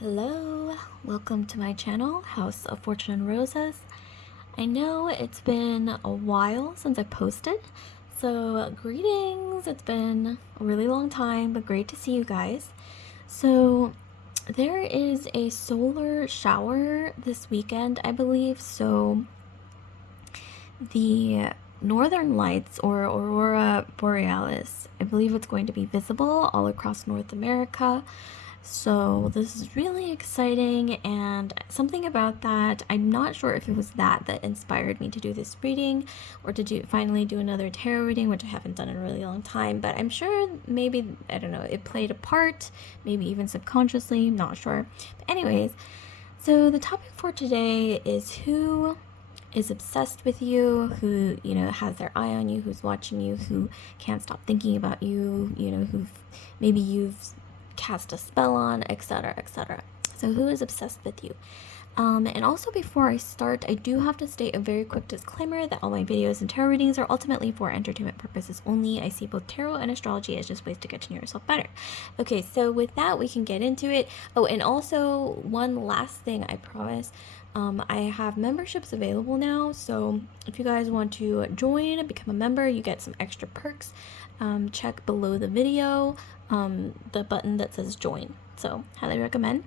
Hello, welcome to my channel, House of Fortune and Roses. I know it's been a while since I posted, so greetings. It's been a really long time, but great to see you guys. So there is a solar shower this weekend, I believe, so the northern lights, or aurora borealis, I believe it's going to be visible all across North America. So this is really exciting, and something about that, I'm not sure if it was that inspired me to do this reading, or to finally do another tarot reading, which I haven't done in a really long time, but I'm sure maybe, I don't know, it played a part, maybe even subconsciously, I'm not sure. But anyways, so the topic for today is who is obsessed with you, who, has their eye on you, who's watching you, who can't stop thinking about you, who maybe you've cast a spell on, etc., etc. So who is obsessed with you? And also, before I start, I do have to state a very quick disclaimer that all my videos and tarot readings are ultimately for entertainment purposes only. I see both tarot and astrology as just ways to get to know yourself better. Okay, so with that, we can get into it. Oh, and also one last thing, I promise. I have memberships available now, so if you guys want to join, become a member, you get some extra perks. Check below the video the button that says join. So highly recommend.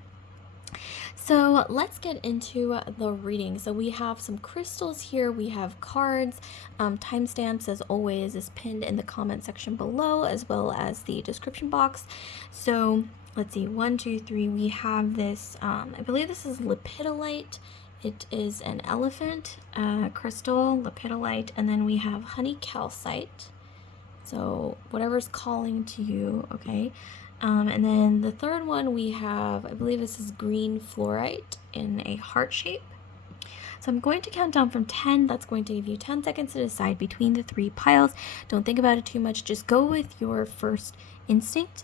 So let's get into the reading. So we have some crystals here, we have cards, timestamps as always is pinned in the comment section below, as well as the description box. So let's see, 1, 2, 3, we have this, I believe this is lepidolite. It is an elephant crystal, lepidolite, and then we have honey calcite. So whatever's calling to you, okay? And then the third one we have, I believe this is green fluorite in a heart shape. So I'm going to count down from 10. That's going to give you 10 seconds to decide between the three piles. Don't think about it too much. Just go with your first instinct.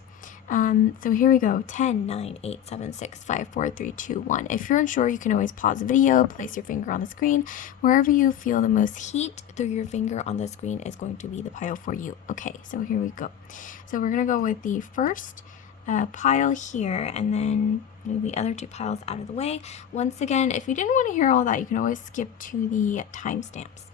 So here we go. 10, 9, 8, 7, 6, 5, 4, 3, 2, 1. If you're unsure, you can always pause the video, place your finger on the screen. Wherever you feel the most heat through your finger on the screen is going to be the pile for you. Okay, so here we go. So we're going to go with the first pile here, and then move the other two piles out of the way. Once again, if you didn't want to hear all that, you can always skip to the timestamps.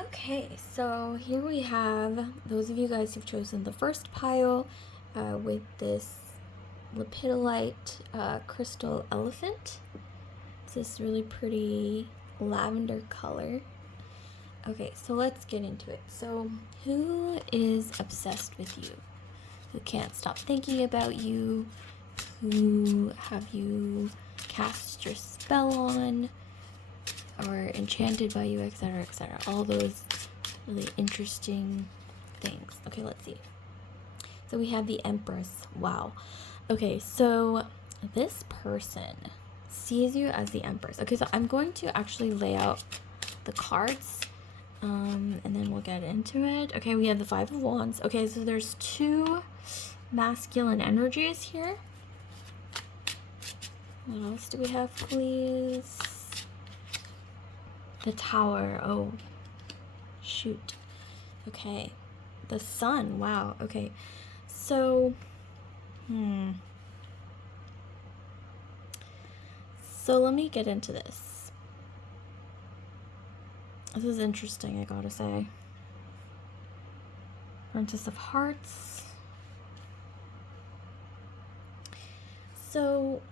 Okay, so here we have those of you guys who've chosen the first pile with this lepidolite crystal elephant. It's this really pretty lavender color. Okay, so let's get into it. So who is obsessed with you? Who can't stop thinking about you? Who have you cast your spell on? Or enchanted by you, etc., etc. All those really interesting things. Okay, let's see. So we have the Empress. Wow. Okay, so this person sees you as the Empress. Okay, so I'm going to actually lay out the cards, and then we'll get into it. Okay, we have the Five of Wands. Okay, so there's two masculine energies here. What else do we have, please? The Tower. Oh, shoot. Okay. The Sun. Wow. Okay. So, So let me get into this. This is interesting, I gotta say. Princess of Hearts. So,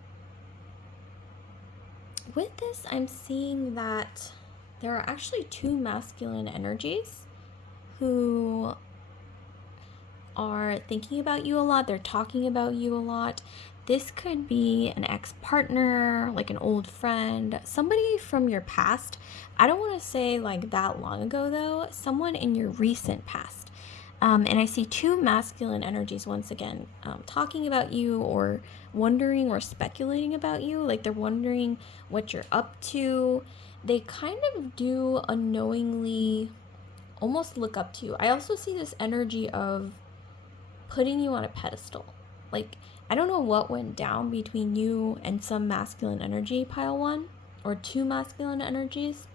with this, I'm seeing that there are actually two masculine energies who are thinking about you a lot. They're talking about you a lot. This could be an ex-partner, like an old friend, somebody from your past. I don't want to say like that long ago though, someone in your recent past. And I see two masculine energies once again, talking about you or wondering or speculating about you. Like they're wondering what you're up to. They kind of do unknowingly almost look up to you. I also see this energy of putting you on a pedestal. Like, I don't know what went down between you and some masculine energy, pile one, or two masculine energies.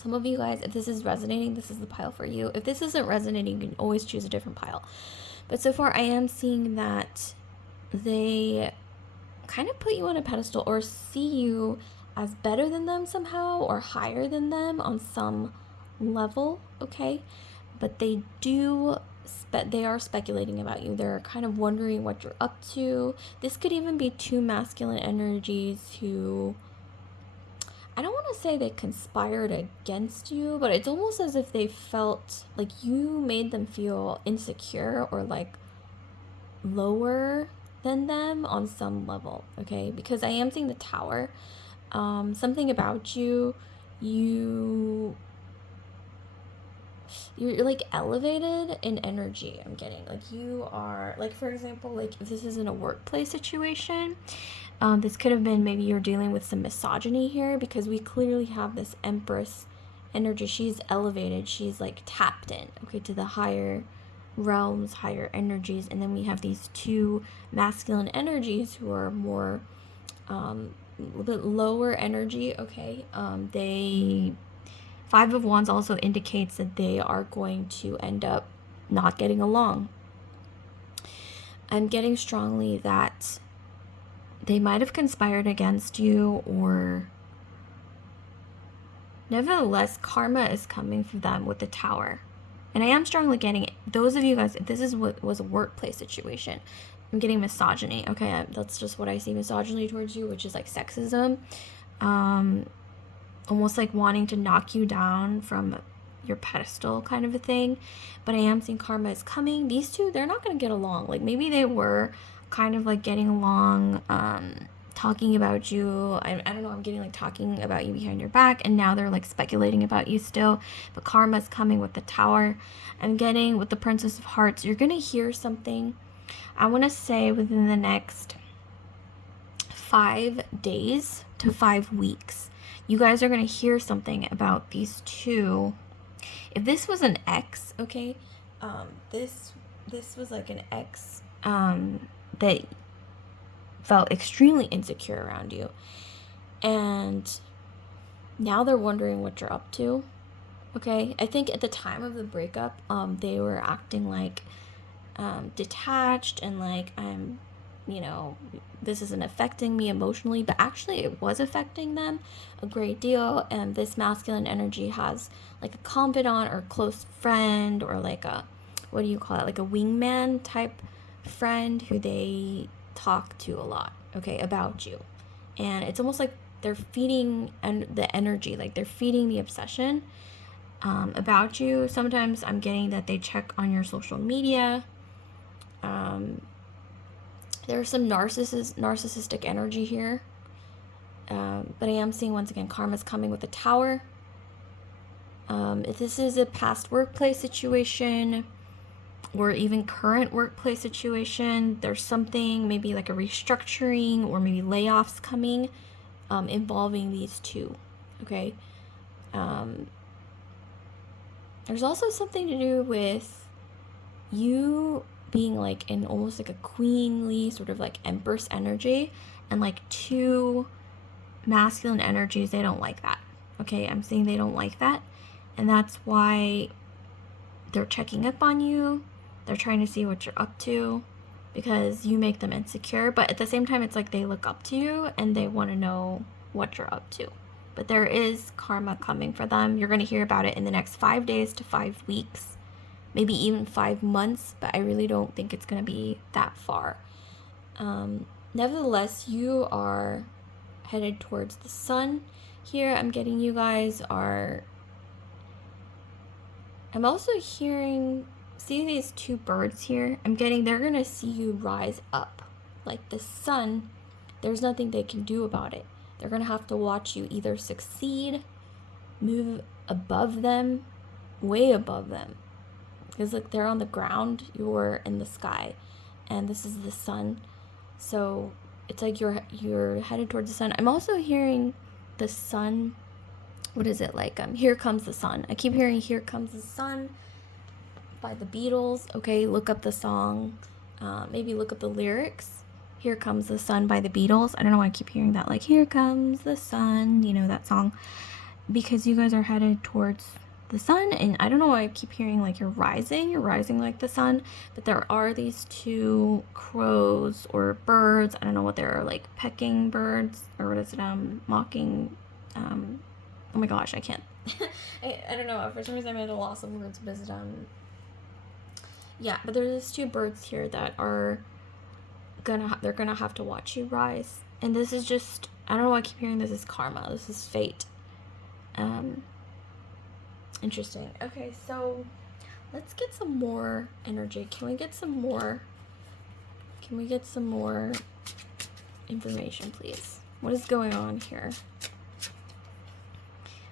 Some of you guys, if this is resonating, this is the pile for you. If this isn't resonating, you can always choose a different pile. But so far, I am seeing that they kind of put you on a pedestal or see you as better than them somehow or higher than them on some level, okay? But they are speculating about you. They're kind of wondering what you're up to. This could even be two masculine energies who, I don't want to say they conspired against you, but it's almost as if they felt like you made them feel insecure or like lower than them on some level, okay? Because I am seeing the Tower. Something about you're like elevated in energy. I'm getting like you are, like, for example, like if this is in a workplace situation, this could have been maybe you're dealing with some misogyny here, because we clearly have this Empress energy. She's elevated, she's like tapped in, okay, to the higher realms, higher energies. And then we have these two masculine energies who are more a little bit lower energy, okay. They Five of Wands also indicates that they are going to end up not getting along. I'm getting strongly that they might have conspired against you, or nevertheless, karma is coming for them with the Tower. And I am strongly getting it. Those of you guys, if this is what was a workplace situation, I'm getting misogyny. Okay, that's just what I see, misogyny towards you, which is like sexism. Almost like wanting to knock you down from your pedestal kind of a thing. But I am seeing karma is coming. These two, they're not going to get along. Like maybe they were kind of like getting along, talking about you. I don't know, I'm getting like talking about you behind your back, and now they're like speculating about you still. But karma's coming with the Tower. I'm getting with the Princess of Hearts, you're going to hear something, I want to say within the next 5 days to 5 weeks. You guys are going to hear something about these two. If this was an ex, okay, this was like an ex that felt extremely insecure around you, and now they're wondering what you're up to, okay? I think at the time of the breakup, they were acting like detached and like, this isn't affecting me emotionally, but actually it was affecting them a great deal. And this masculine energy has like a confidant or close friend, or like a, what do you call it, like a wingman type friend who they talk to a lot, okay, about you. And it's almost like they're feeding the energy, like they're feeding the obsession about you. Sometimes I'm getting that they check on your social media. There's some narcissistic energy here. But I am seeing, once again, karma's coming with the Tower. If this is a past workplace situation or even current workplace situation, there's something, maybe like a restructuring or maybe layoffs coming involving these two, okay? There's also something to do with you being like in almost like a queenly sort of like Empress energy, and like two masculine energies, they don't like that, okay? I'm saying they don't like that, and that's why they're checking up on you. They're trying to see what you're up to, because you make them insecure, but at the same time it's like they look up to you and they want to know what you're up to. But there is karma coming for them. You're going to hear about it in the next 5 days to 5 weeks, maybe even 5 months, but I really don't think it's going to be that far. Nevertheless, you are headed towards the sun here. I'm getting you guys are, I'm also hearing, see these two birds here? I'm getting they're going to see you rise up. Like the sun, there's nothing they can do about it. They're going to have to watch you either succeed, move above them, way above them. Because like they're on the ground, you're in the sky, and this is the sun. So it's like you're headed towards the sun. I'm also hearing the sun. What is it like? Here Comes the Sun. I keep hearing Here Comes the Sun by the Beatles. Okay, look up the song. Maybe look up the lyrics. Here Comes the Sun by the Beatles. I don't know why I keep hearing that. Like, here comes the sun. You know that song. because you guys are headed towards the sun, and I don't know why I keep hearing like you're rising like the sun, but there are these two crows or birds. I don't know what they're like, pecking birds, or what is it, mocking, oh my gosh, I can't. I don't know, for some reason I'm at a loss of words, but yeah, but there's these two birds here that are they're gonna have to watch you rise, and this is just, I don't know why I keep hearing this is karma, this is fate. Interesting. Okay, so let's get some more energy. Can we get some more information, please? What is going on here?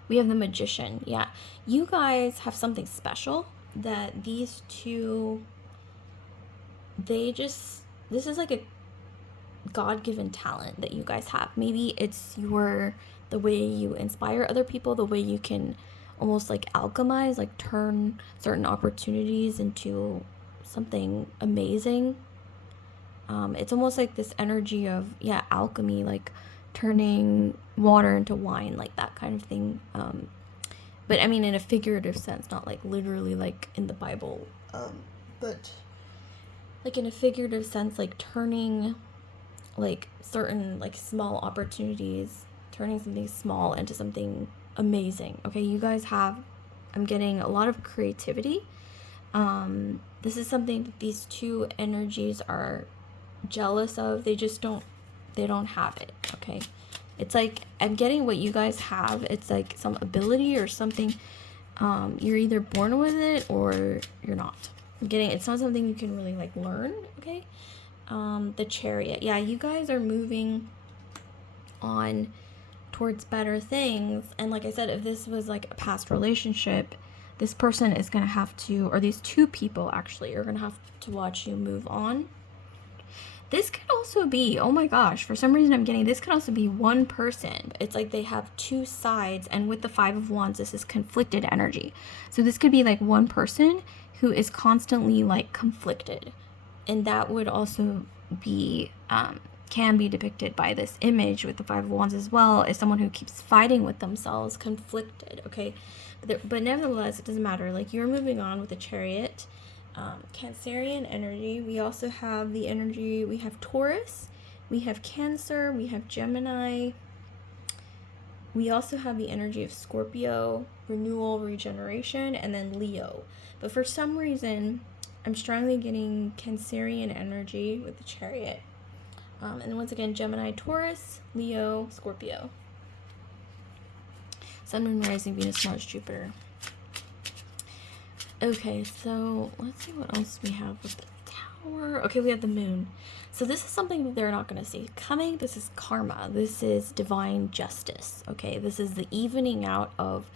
We have the Magician. Yeah, you guys have something special that these two, this is like a God-given talent that you guys have. Maybe it's the way you inspire other people, the way you can almost like alchemize, like turn certain opportunities into something amazing. It's almost like this energy of, yeah, alchemy, like turning water into wine, like that kind of thing. But I mean in a figurative sense, not like literally like in the Bible, but like in a figurative sense, like turning like certain like small opportunities, turning something small into something amazing. Okay, you guys have, I'm getting a lot of creativity. This is something that these two energies are jealous of. They don't have it. Okay, it's like I'm getting what you guys have. It's like some ability or something. You're either born with it or you're not. I'm getting, it's not something you can really like learn. Okay. The Chariot. Yeah, you guys are moving on towards better things, and like I said, if this was like a past relationship, this person is gonna have to, or these two people actually are gonna have to watch you move on. This could also be, oh my gosh, for some reason I'm getting, this could also be one person. It's like they have two sides, and with the Five of Wands, this is conflicted energy. So this could be like one person who is constantly like conflicted, and that would also be can be depicted by this image with the Five of Wands as well, as someone who keeps fighting with themselves, conflicted. Okay, but nevertheless, it doesn't matter. Like, you're moving on with the Chariot. Cancerian energy. We also have the energy, we have Taurus, we have Cancer, we have Gemini. We also have the energy of Scorpio, renewal, regeneration, and then Leo. But for some reason, I'm strongly getting Cancerian energy with the Chariot. And then once again, Gemini, Taurus, Leo, Scorpio. Sun, Moon, Rising, Venus, Mars, Jupiter. Okay, so let's see what else we have with the Tower. Okay, we have the Moon. So this is something that they're not going to see coming. This is karma. This is divine justice. Okay, this is the evening out of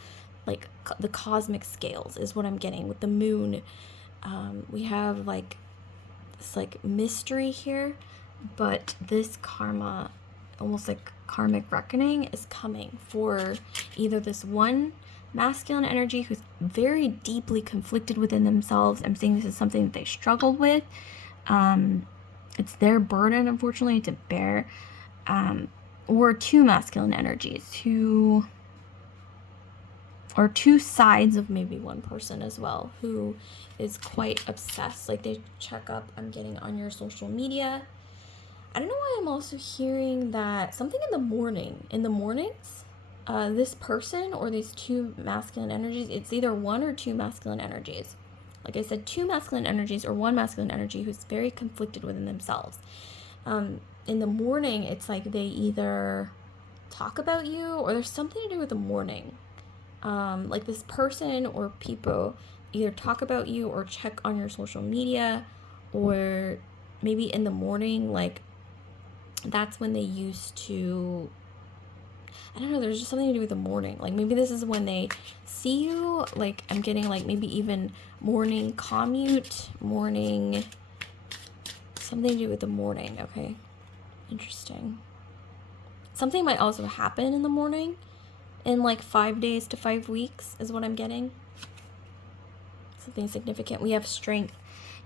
like the cosmic scales is what I'm getting with the Moon. We have like this like mystery here, but this karma, almost like karmic reckoning, is coming for either this one masculine energy who's very deeply conflicted within themselves. I'm saying this is something that they struggled with. It's their burden, unfortunately, to bear. Or two masculine energies or two sides of maybe one person as well, who is quite obsessed. Like, they check up, I'm getting, on your social media. I don't know why I'm also hearing that something in the mornings, this person or these two masculine energies, it's either one or two masculine energies. Like I said, two masculine energies or one masculine energy who's very conflicted within themselves. In the morning, it's like they either talk about you or there's something to do with the morning. Like this person or people either talk about you or check on your social media, or maybe in the morning, like that's when they used to, I don't know, there's just something to do with the morning. Like maybe this is when they see you. Like I'm getting like maybe even morning commute, morning, something to do with the morning. Okay, interesting. Something might also happen in the morning in like 5 days to 5 weeks is what I'm getting. Something significant. We have strength.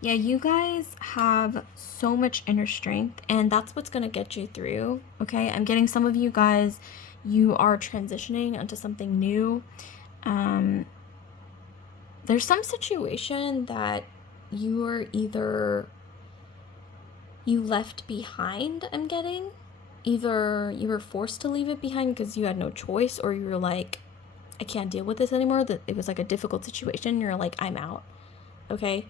Yeah, you guys have so much inner strength, and that's what's going to get you through. Okay, I'm getting some of you guys, you are transitioning into something new. There's some situation that you left behind, I'm getting. Either you were forced to leave it behind because you had no choice, or you were like, I can't deal with this anymore. That it was like a difficult situation. You're like, I'm out. Okay.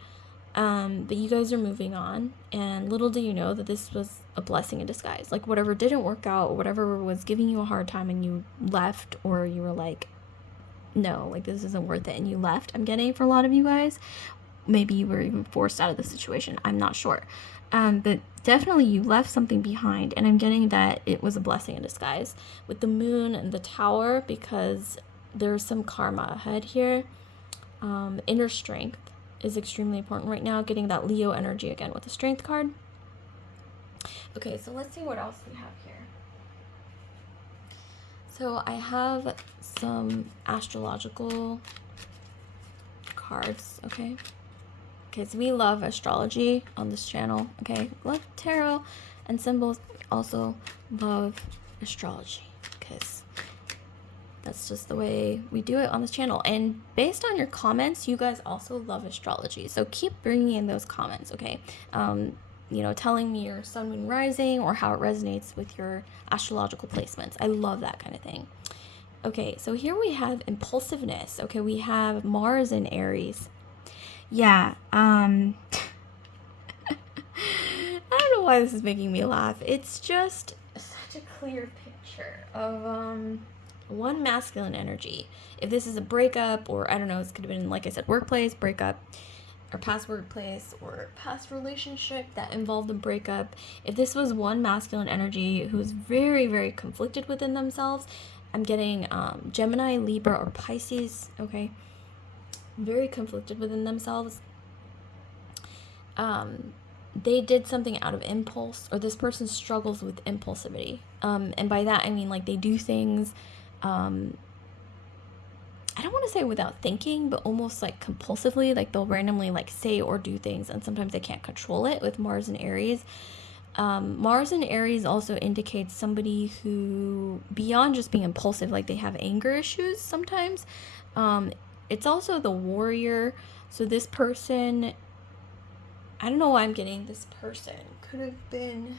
But you guys are moving on, and little do you know that this was a blessing in disguise. Like, whatever didn't work out, or whatever was giving you a hard time and you left, or you were like, no, like, this isn't worth it, and you left, I'm getting for a lot of you guys. Maybe you were even forced out of the situation. I'm not sure. But definitely you left something behind, and I'm getting that it was a blessing in disguise with the moon and the tower, because there's some karma ahead here. Inner strength is extremely important right now, getting that Leo energy again with the strength card. Okay, so let's see what else we have here. So I have some astrological cards, okay? Okay, so we love astrology on this channel, okay? Love tarot and symbols, also love astrology, because that's just the way we do it on this channel. And based on your comments, you guys also love astrology. So keep bringing in those comments, okay? You know, telling me your sun, moon, rising, or how it resonates with your astrological placements. I love that kind of thing. Okay, so here we have impulsiveness. Okay, we have Mars in Aries. Yeah, I don't know why this is making me laugh. It's just such a clear picture of one masculine energy. If this is a breakup, or I don't know, this could have been, like I said, workplace breakup, or past workplace, or past relationship that involved a breakup. If this was one masculine energy who's very, very conflicted within themselves, I'm getting Gemini, Libra, or Pisces, okay? Very conflicted within themselves. They did something out of impulse, or this person struggles with impulsivity. And by that, I mean, like, they do things, I don't want to say without thinking, but almost like compulsively. Like, they'll randomly like say or do things, and sometimes they can't control it with Mars and Aries. Mars and Aries also indicates somebody who, beyond just being impulsive, like they have anger issues sometimes. It's also the warrior. So this person, I don't know why I'm getting this person. Could have been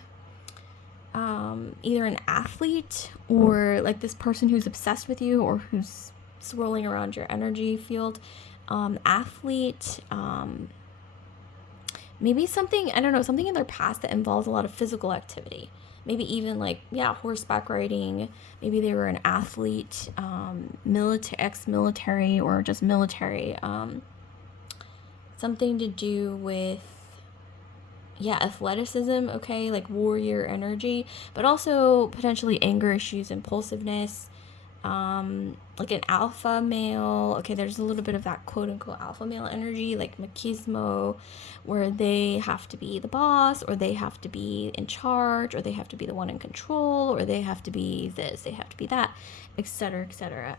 either an athlete, or like this person who's obsessed with you, or who's swirling around your energy field. Athlete, maybe something, I don't know, something in their past that involves a lot of physical activity. Maybe even like, yeah, horseback riding. Maybe they were an athlete, ex-military, or just military. Something to do with, yeah, athleticism, okay, like warrior energy, but also potentially anger issues, impulsiveness, like an alpha male. Okay, there's a little bit of that quote-unquote alpha male energy, like machismo, where they have to be the boss, or they have to be in charge, or they have to be the one in control, or they have to be this, they have to be that, etc., etc.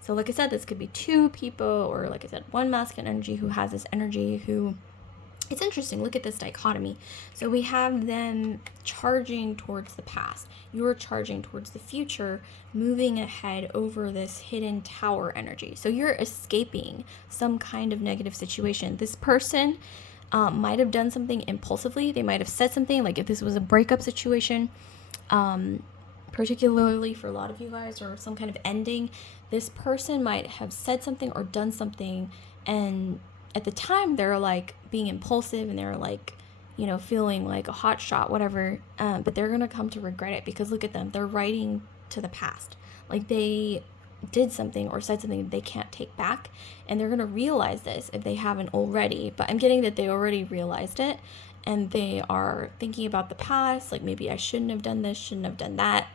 So like I said, this could be two people, or like I said, one masculine energy who has this energy who, it's interesting, look at this dichotomy. So we have them charging towards the past. You're charging towards the future, moving ahead over this hidden tower energy. So you're escaping some kind of negative situation. This person might have done something impulsively. They might have said something, like if this was a breakup situation, particularly for a lot of you guys, or some kind of ending, this person might have said something or done something, and at the time they're like being impulsive, and they're like, you know, feeling like a hot shot, whatever, but they're gonna come to regret it, because look at them, they're writing to the past, like they did something or said something they can't take back, and they're gonna realize this if they haven't already. But I'm getting that they already realized it, and they are thinking about the past, like maybe I shouldn't have done this, shouldn't have done that.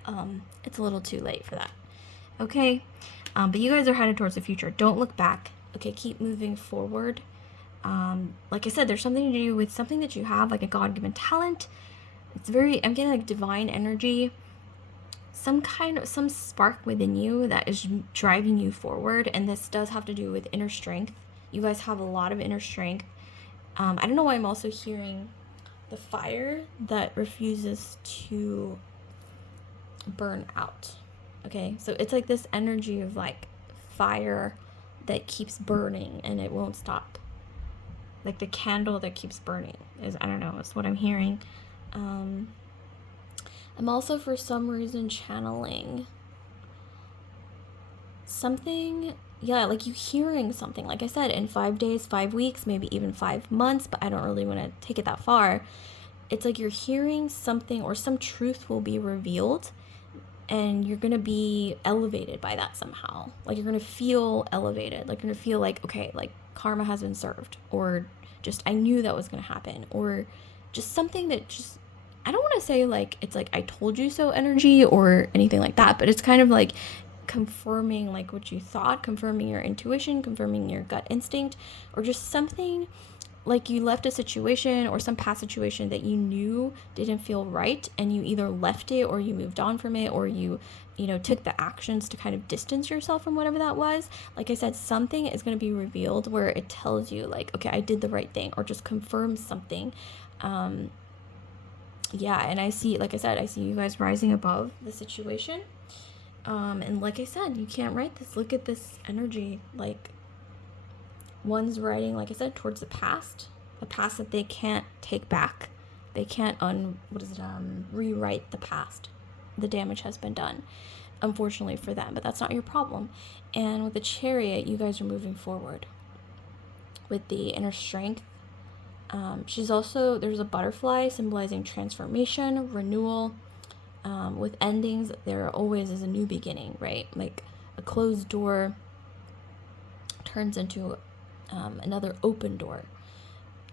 It's a little too late for that, okay? But you guys are headed towards the future. Don't look back, okay? Keep moving forward. Like I said, there's something to do with something that you have, like a God-given talent. It's very, I'm getting like divine energy, some spark within you that is driving you forward. And this does have to do with inner strength. You guys have a lot of inner strength. I don't know why I'm also hearing the fire that refuses to burn out. Okay, so it's like this energy of like fire that keeps burning and it won't stop. Like the candle that keeps burning is, I don't know, it's what I'm hearing. I'm also for some reason channeling something, yeah, like you hearing something, like I said, in 5 days, 5 weeks, maybe even 5 months, but I don't really want to take it that far. It's like you're hearing something, or some truth will be revealed, and you're gonna be elevated by that somehow. Like you're gonna feel elevated, like you're gonna feel like, okay, like karma has been served, or just I knew that was gonna happen, or just something that just, I don't want to say like it's like I told you so energy or anything like that, but it's kind of like confirming like what you thought, confirming your intuition, confirming your gut instinct, or just something like you left a situation or some past situation that you knew didn't feel right, and you either left it or you moved on from it, or you know, took the actions to kind of distance yourself from whatever that was. Like I said, something is going to be revealed where it tells you like, okay, I did the right thing, or just confirms something. Yeah, and I see, like I said, I see you guys rising above the situation. And like I said, you can't write this. Look at this energy. Like, one's writing, like I said, towards the past that they can't take back. They can't rewrite the past. The damage has been done, unfortunately for them, but that's not your problem. And with the Chariot, you guys are moving forward with the inner strength. She's also, there's a butterfly symbolizing transformation, renewal. With endings, there always is a new beginning, right? Like a closed door turns into another open door,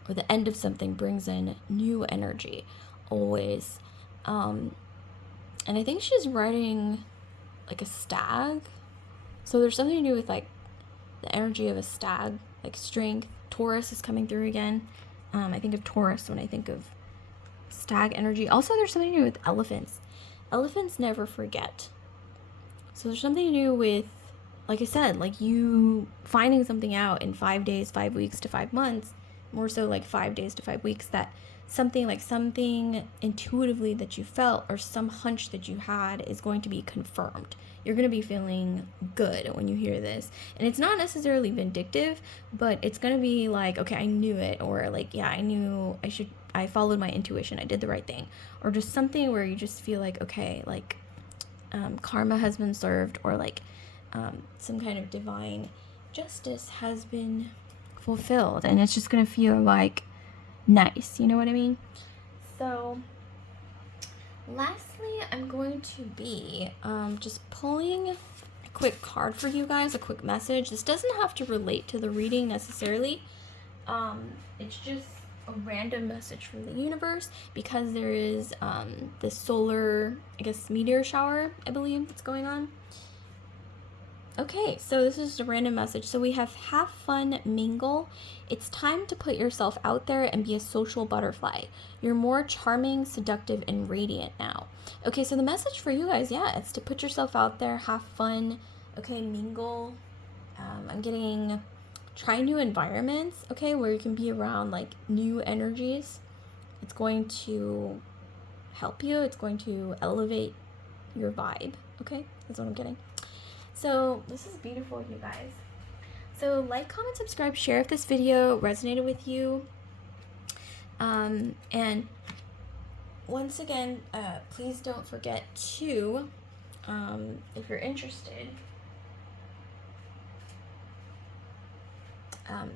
or the end of something brings in new energy, always. And I think she's riding like a stag. So there's something to do with like the energy of a stag, like strength. Taurus is coming through again. I think of Taurus when I think of stag energy. Also, there's something to do with elephants. Elephants never forget. So there's something to do with, like I said, like you finding something out in 5 days, 5 weeks to 5 months, more so like 5 days to 5 weeks, that something intuitively that you felt, or some hunch that you had, is going to be confirmed. You're going to be feeling good when you hear this. And it's not necessarily vindictive, but it's going to be like, okay, I knew it, or like, yeah, I followed my intuition, I did the right thing, or just something where you just feel like, okay, like karma has been served, or like some kind of divine justice has been fulfilled, and it's just gonna feel like nice, you know what I mean? So lastly, I'm going to be just pulling a quick card for you guys, a quick message. This doesn't have to relate to the reading necessarily. It's just a random message from the universe, because there is this solar, I guess, meteor shower, I believe, that's going on. Okay, so this is just a random message. So we have fun, mingle. It's time to put yourself out there and be a social butterfly. You're more charming, seductive, and radiant now. Okay, so the message for you guys, yeah, it's to put yourself out there, have fun, okay, mingle. I'm getting, try new environments, okay, where you can be around like new energies. It's going to help you. It's going to elevate your vibe, okay? That's what I'm getting. So this is beautiful, you guys. So like, comment, subscribe, share if this video resonated with you. And once again, please don't forget to, if you're interested,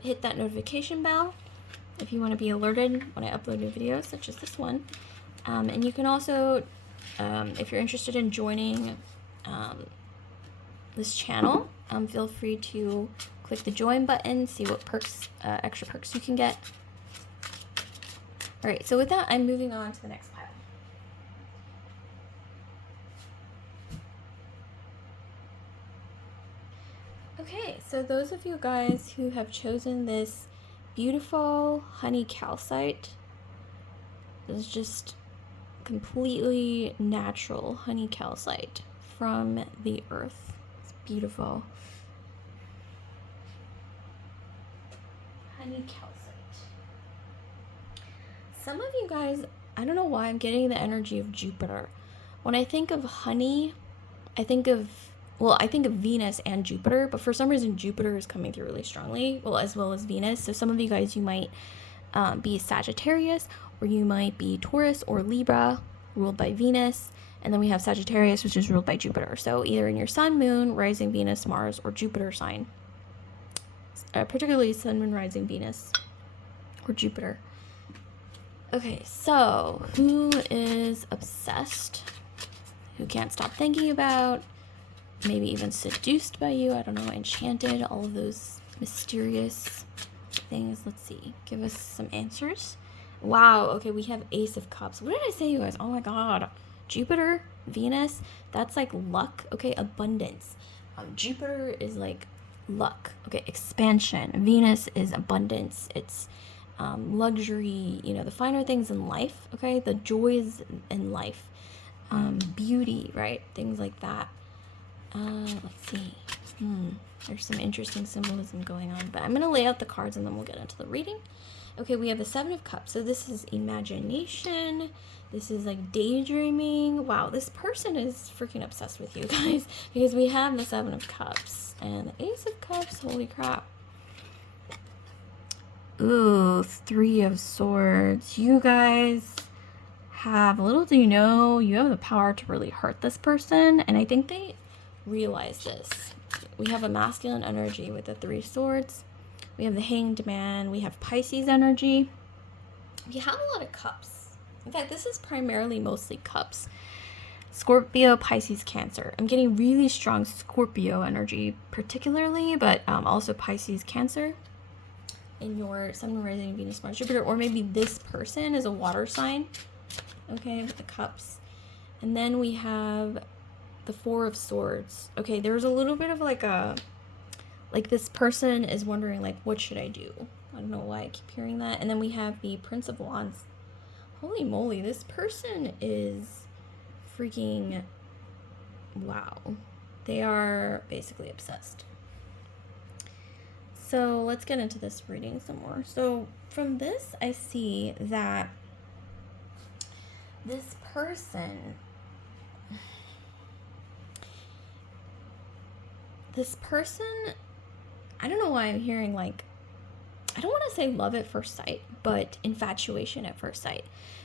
hit that notification bell if you want to be alerted when I upload new videos, such as this one. And you can also, if you're interested in joining this channel, feel free to click the join button, see what perks, extra perks you can get. All right, so with that, I'm moving on to the next pile. Okay, so those of you guys who have chosen this beautiful honey calcite, this is just completely natural honey calcite from the earth. It's beautiful. Honey calcite. Some of you guys, I don't know why I'm getting the energy of Jupiter. When I think of honey, I think of, well, I think of Venus and Jupiter, but for some reason Jupiter is coming through really strongly, well, as well as Venus. So some of you guys, you might be Sagittarius, or you might be Taurus or Libra, ruled by Venus. And then we have Sagittarius, which is ruled by Jupiter. So either in your Sun, Moon, Rising, Venus, Mars, or Jupiter sign. Particularly Sun, Moon, Rising, Venus, or Jupiter. Okay, so who is obsessed? Who can't stop thinking about? Maybe even seduced by you? I don't know, enchanted, all of those mysterious things. Let's see. Give us some answers. Wow, okay, we have Ace of Cups. What did I say, you guys? Oh my god. Jupiter, Venus, that's like luck, okay, abundance. Jupiter is like luck, okay, expansion. Venus is abundance. It's luxury, you know, the finer things in life, okay, the joys in life, beauty, right, things like that. Let's see. There's some interesting symbolism going on, but I'm going to lay out the cards and then we'll get into the reading. Okay, we have the Seven of Cups. So this is imagination. This is like daydreaming. Wow, this person is freaking obsessed with you guys, because we have the Seven of Cups and the Ace of Cups. Holy crap. Ooh, Three of Swords. You guys have, little do you know, you have the power to really hurt this person, and I think they realize this. We have a masculine energy with the Three Swords. We have the Hanged Man. We have Pisces energy. We have a lot of cups. In fact, this is primarily mostly cups. Scorpio, Pisces, Cancer. I'm getting really strong Scorpio energy particularly, but also Pisces, Cancer in your Sun, Moon, Rising, Venus, Mars, Jupiter. Or maybe this person is a water sign, okay, with the cups. And then we have the Four of Swords. Okay, there's a little bit of like a, like this person is wondering like, what should I do? I don't know why I keep hearing that. And then we have the Prince of Wands. Holy moly, this person is freaking, wow. They are basically obsessed. So let's get into this reading some more. So from this, I see that this person, I don't know why I'm hearing like, I don't want to say love at first sight, but infatuation at first sight.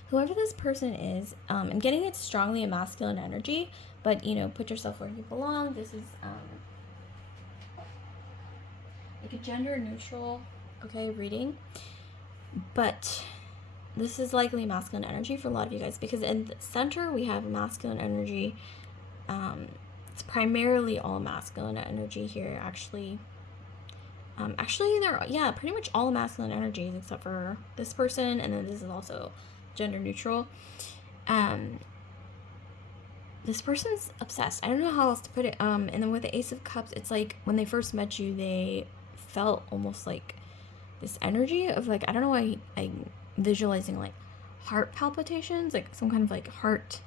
Whoever this person is, I'm getting it's strongly a masculine energy, but you know, put yourself where you belong. This is like a gender neutral, okay, reading, but this is likely masculine energy for a lot of you guys, because in the center we have masculine energy. It's primarily all masculine energy here, actually. Actually, they're, yeah, pretty much all masculine energies except for this person, and then this is also gender neutral. This person's obsessed. I don't know how else to put it. And then with the Ace of Cups, it's like when they first met you, they felt almost like this energy of like, I don't know why I'm visualizing like heart palpitations, like some kind of like heart,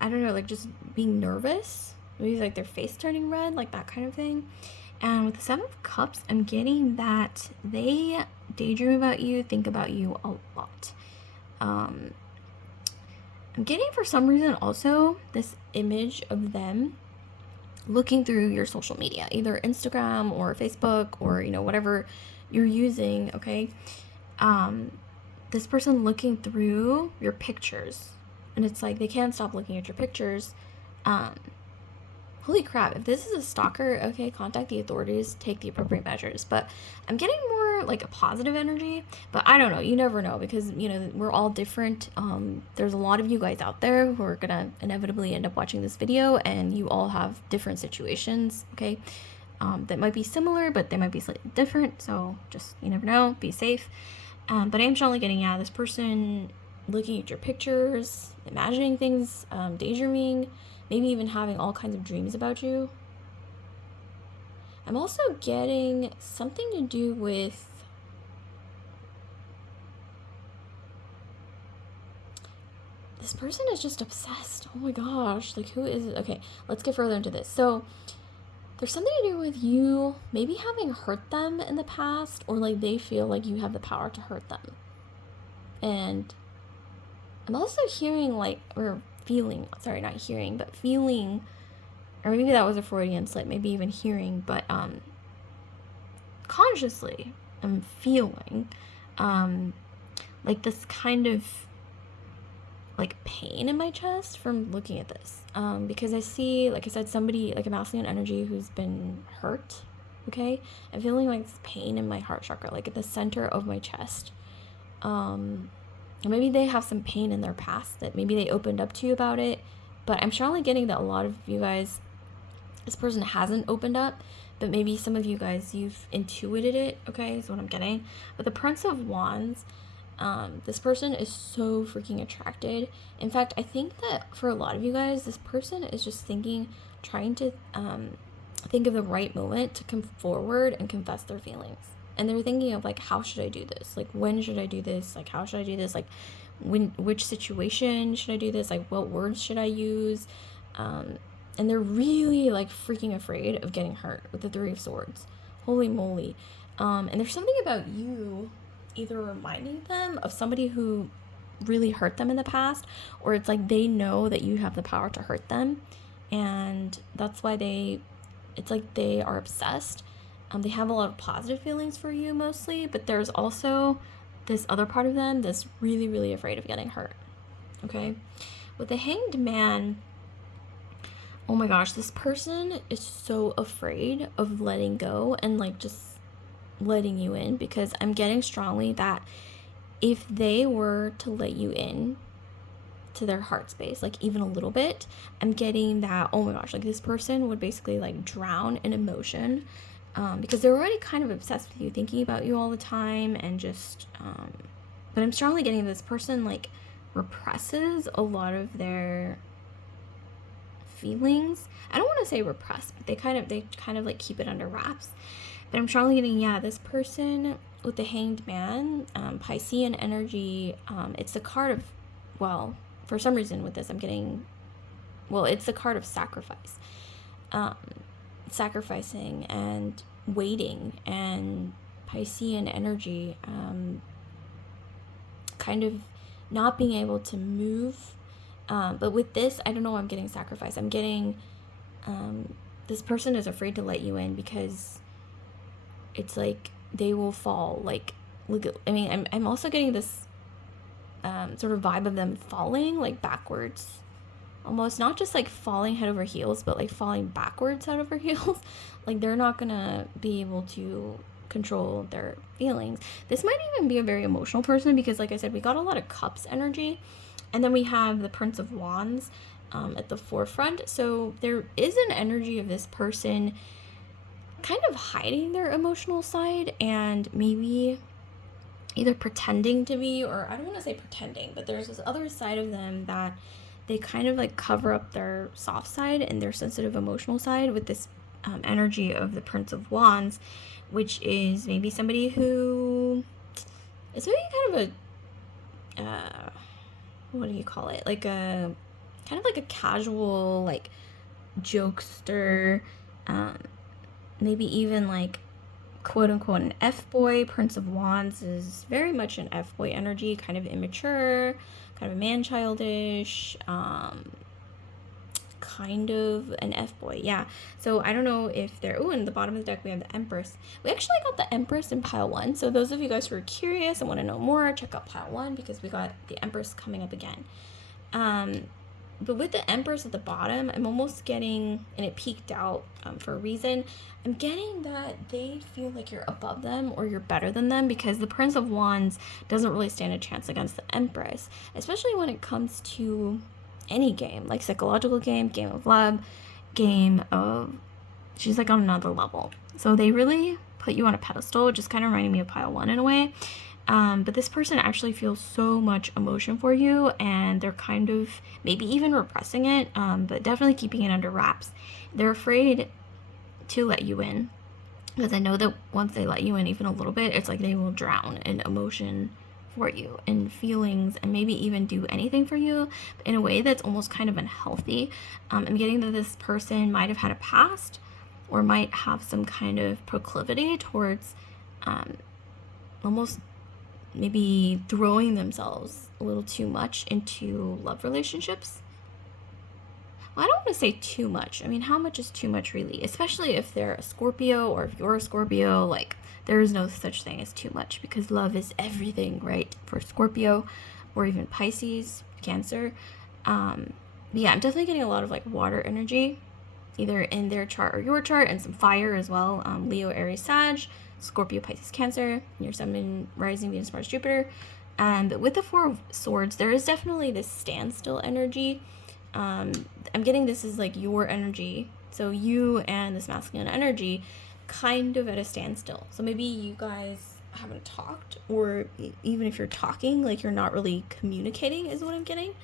I don't know, like just being nervous. Maybe like their face turning red, like that kind of thing. And with the Seven of Cups, I'm getting that they daydream about you, think about you a lot. I'm getting, for some reason, also this image of them looking through your social media, either Instagram or Facebook or, you know, whatever you're using, okay? This person looking through your pictures, and it's like they can't stop looking at your pictures. Holy crap, if this is a stalker, okay, contact the authorities, take the appropriate measures. But I'm getting more like a positive energy, but I don't know, you never know, because, you know, we're all different. There's a lot of you guys out there who are gonna inevitably end up watching this video, and you all have different situations, okay, that might be similar, but they might be slightly different, so just, you never know, be safe. But I am strongly getting, yeah, this person looking at your pictures, imagining things, daydreaming, maybe even having all kinds of dreams about you. I'm also getting something to do with this person is just obsessed. Oh my gosh, like who is it? Okay, let's get further into this. So there's something to do with you maybe having hurt them in the past, or like they feel like you have the power to hurt them. And I'm also hearing like, or feeling, sorry, not hearing, but feeling or maybe that was a Freudian slip, maybe even hearing, but consciously I'm feeling like this kind of like pain in my chest from looking at this, because I see, like I said, somebody like a masculine energy who's been hurt. Okay, I'm feeling like this pain in my heart chakra, like at the center of my chest. Maybe they have some pain in their past that maybe they opened up to you about it, but I'm strongly getting that a lot of you guys, this person hasn't opened up, but maybe some of you guys, you've intuited it. Okay, is what I'm getting. But the Prince of Wands, this person is so freaking attracted. In fact, I think that for a lot of you guys, this person is just trying to think of the right moment to come forward and confess their feelings. And they're thinking of like, how should I do this? Like, when should I do this? Like, how should I do this? Like, which situation should I do this? Like, what words should I use? And they're really like freaking afraid of getting hurt with the Three of Swords. Holy moly. And there's something about you either reminding them of somebody who really hurt them in the past, or it's like they know that you have the power to hurt them, and that's why it's like they are obsessed. They have a lot of positive feelings for you mostly, but there's also this other part of them that's really, really afraid of getting hurt. Okay? With the Hanged Man, oh my gosh, this person is so afraid of letting go and like just letting you in, because I'm getting strongly that if they were to let you in to their heart space, like even a little bit, I'm getting that, oh my gosh, like this person would basically like drown in emotion, because they're already kind of obsessed with you, thinking about you all the time, and just but I'm strongly getting this person like represses a lot of their feelings. I don't want to say repress, but they kind of like keep it under wraps. But I'm strongly getting, yeah, this person with the Hanged Man, Piscean energy, it's the card of, well, for some reason with this I'm getting, well, it's the card of sacrifice. Sacrificing and waiting, and Piscean energy, kind of not being able to move. But with this, I don't know why I'm getting sacrifice. I'm getting, this person is afraid to let you in because it's like they will fall. Like, look at, I mean, I'm also getting this sort of vibe of them falling like backwards, almost, not just like falling head over heels, but like falling backwards head over heels. Like they're not gonna be able to control their feelings. This might even be a very emotional person, because like I said, we got a lot of cups energy, and then we have the Prince of Wands at the forefront. So there is an energy of this person kind of hiding their emotional side, and maybe either pretending to be, or I don't want to say pretending, but there's this other side of them that they kind of like cover up their soft side and their sensitive emotional side with this energy of the Prince of Wands, which is maybe somebody who is maybe kind of a what do you call it, like a kind of like a casual like jokester, maybe even like quote unquote an F-boy. Prince of Wands is very much an F-boy energy, kind of immature, kind of man-childish, kind of an F-boy, yeah. So I don't know if they're, oh, in the bottom of the deck we have the Empress. We actually got the Empress in pile 1, so those of you guys who are curious and want to know more, check out pile 1, because we got the Empress coming up again. But with the Empress at the bottom, I'm almost getting, and it peaked out for a reason, I'm getting that they feel like you're above them or you're better than them, because the Prince of Wands doesn't really stand a chance against the Empress, especially when it comes to any game, like psychological game of love, game of, she's like on another level. So they really put you on a pedestal, just kind of reminding me of pile 1 in a way. But this person actually feels so much emotion for you, and they're kind of maybe even repressing it, but definitely keeping it under wraps. They're afraid to let you in, because I know that once they let you in even a little bit, it's like they will drown in emotion for you and feelings, and maybe even do anything for you in a way that's almost kind of unhealthy. I'm getting that this person might have had a past, or might have some kind of proclivity towards almost maybe throwing themselves a little too much into love relationships. Well, I don't want to say too much. I mean, how much is too much, really? Especially if they're a Scorpio, or if you're a Scorpio, like, there is no such thing as too much, because love is everything, right? For Scorpio, or even Pisces, Cancer. Yeah, I'm definitely getting a lot of like water energy, either in their chart or your chart, and some fire as well. Leo, Aries, Sag, Scorpio, Pisces, Cancer, your Sun, Rising, Venus, Mars, Jupiter. But with the Four of Swords, there is definitely this standstill energy. I'm getting this is like your energy. So you and this masculine energy kind of at a standstill. So maybe you guys haven't talked, or even if you're talking, like you're not really communicating, is what I'm getting.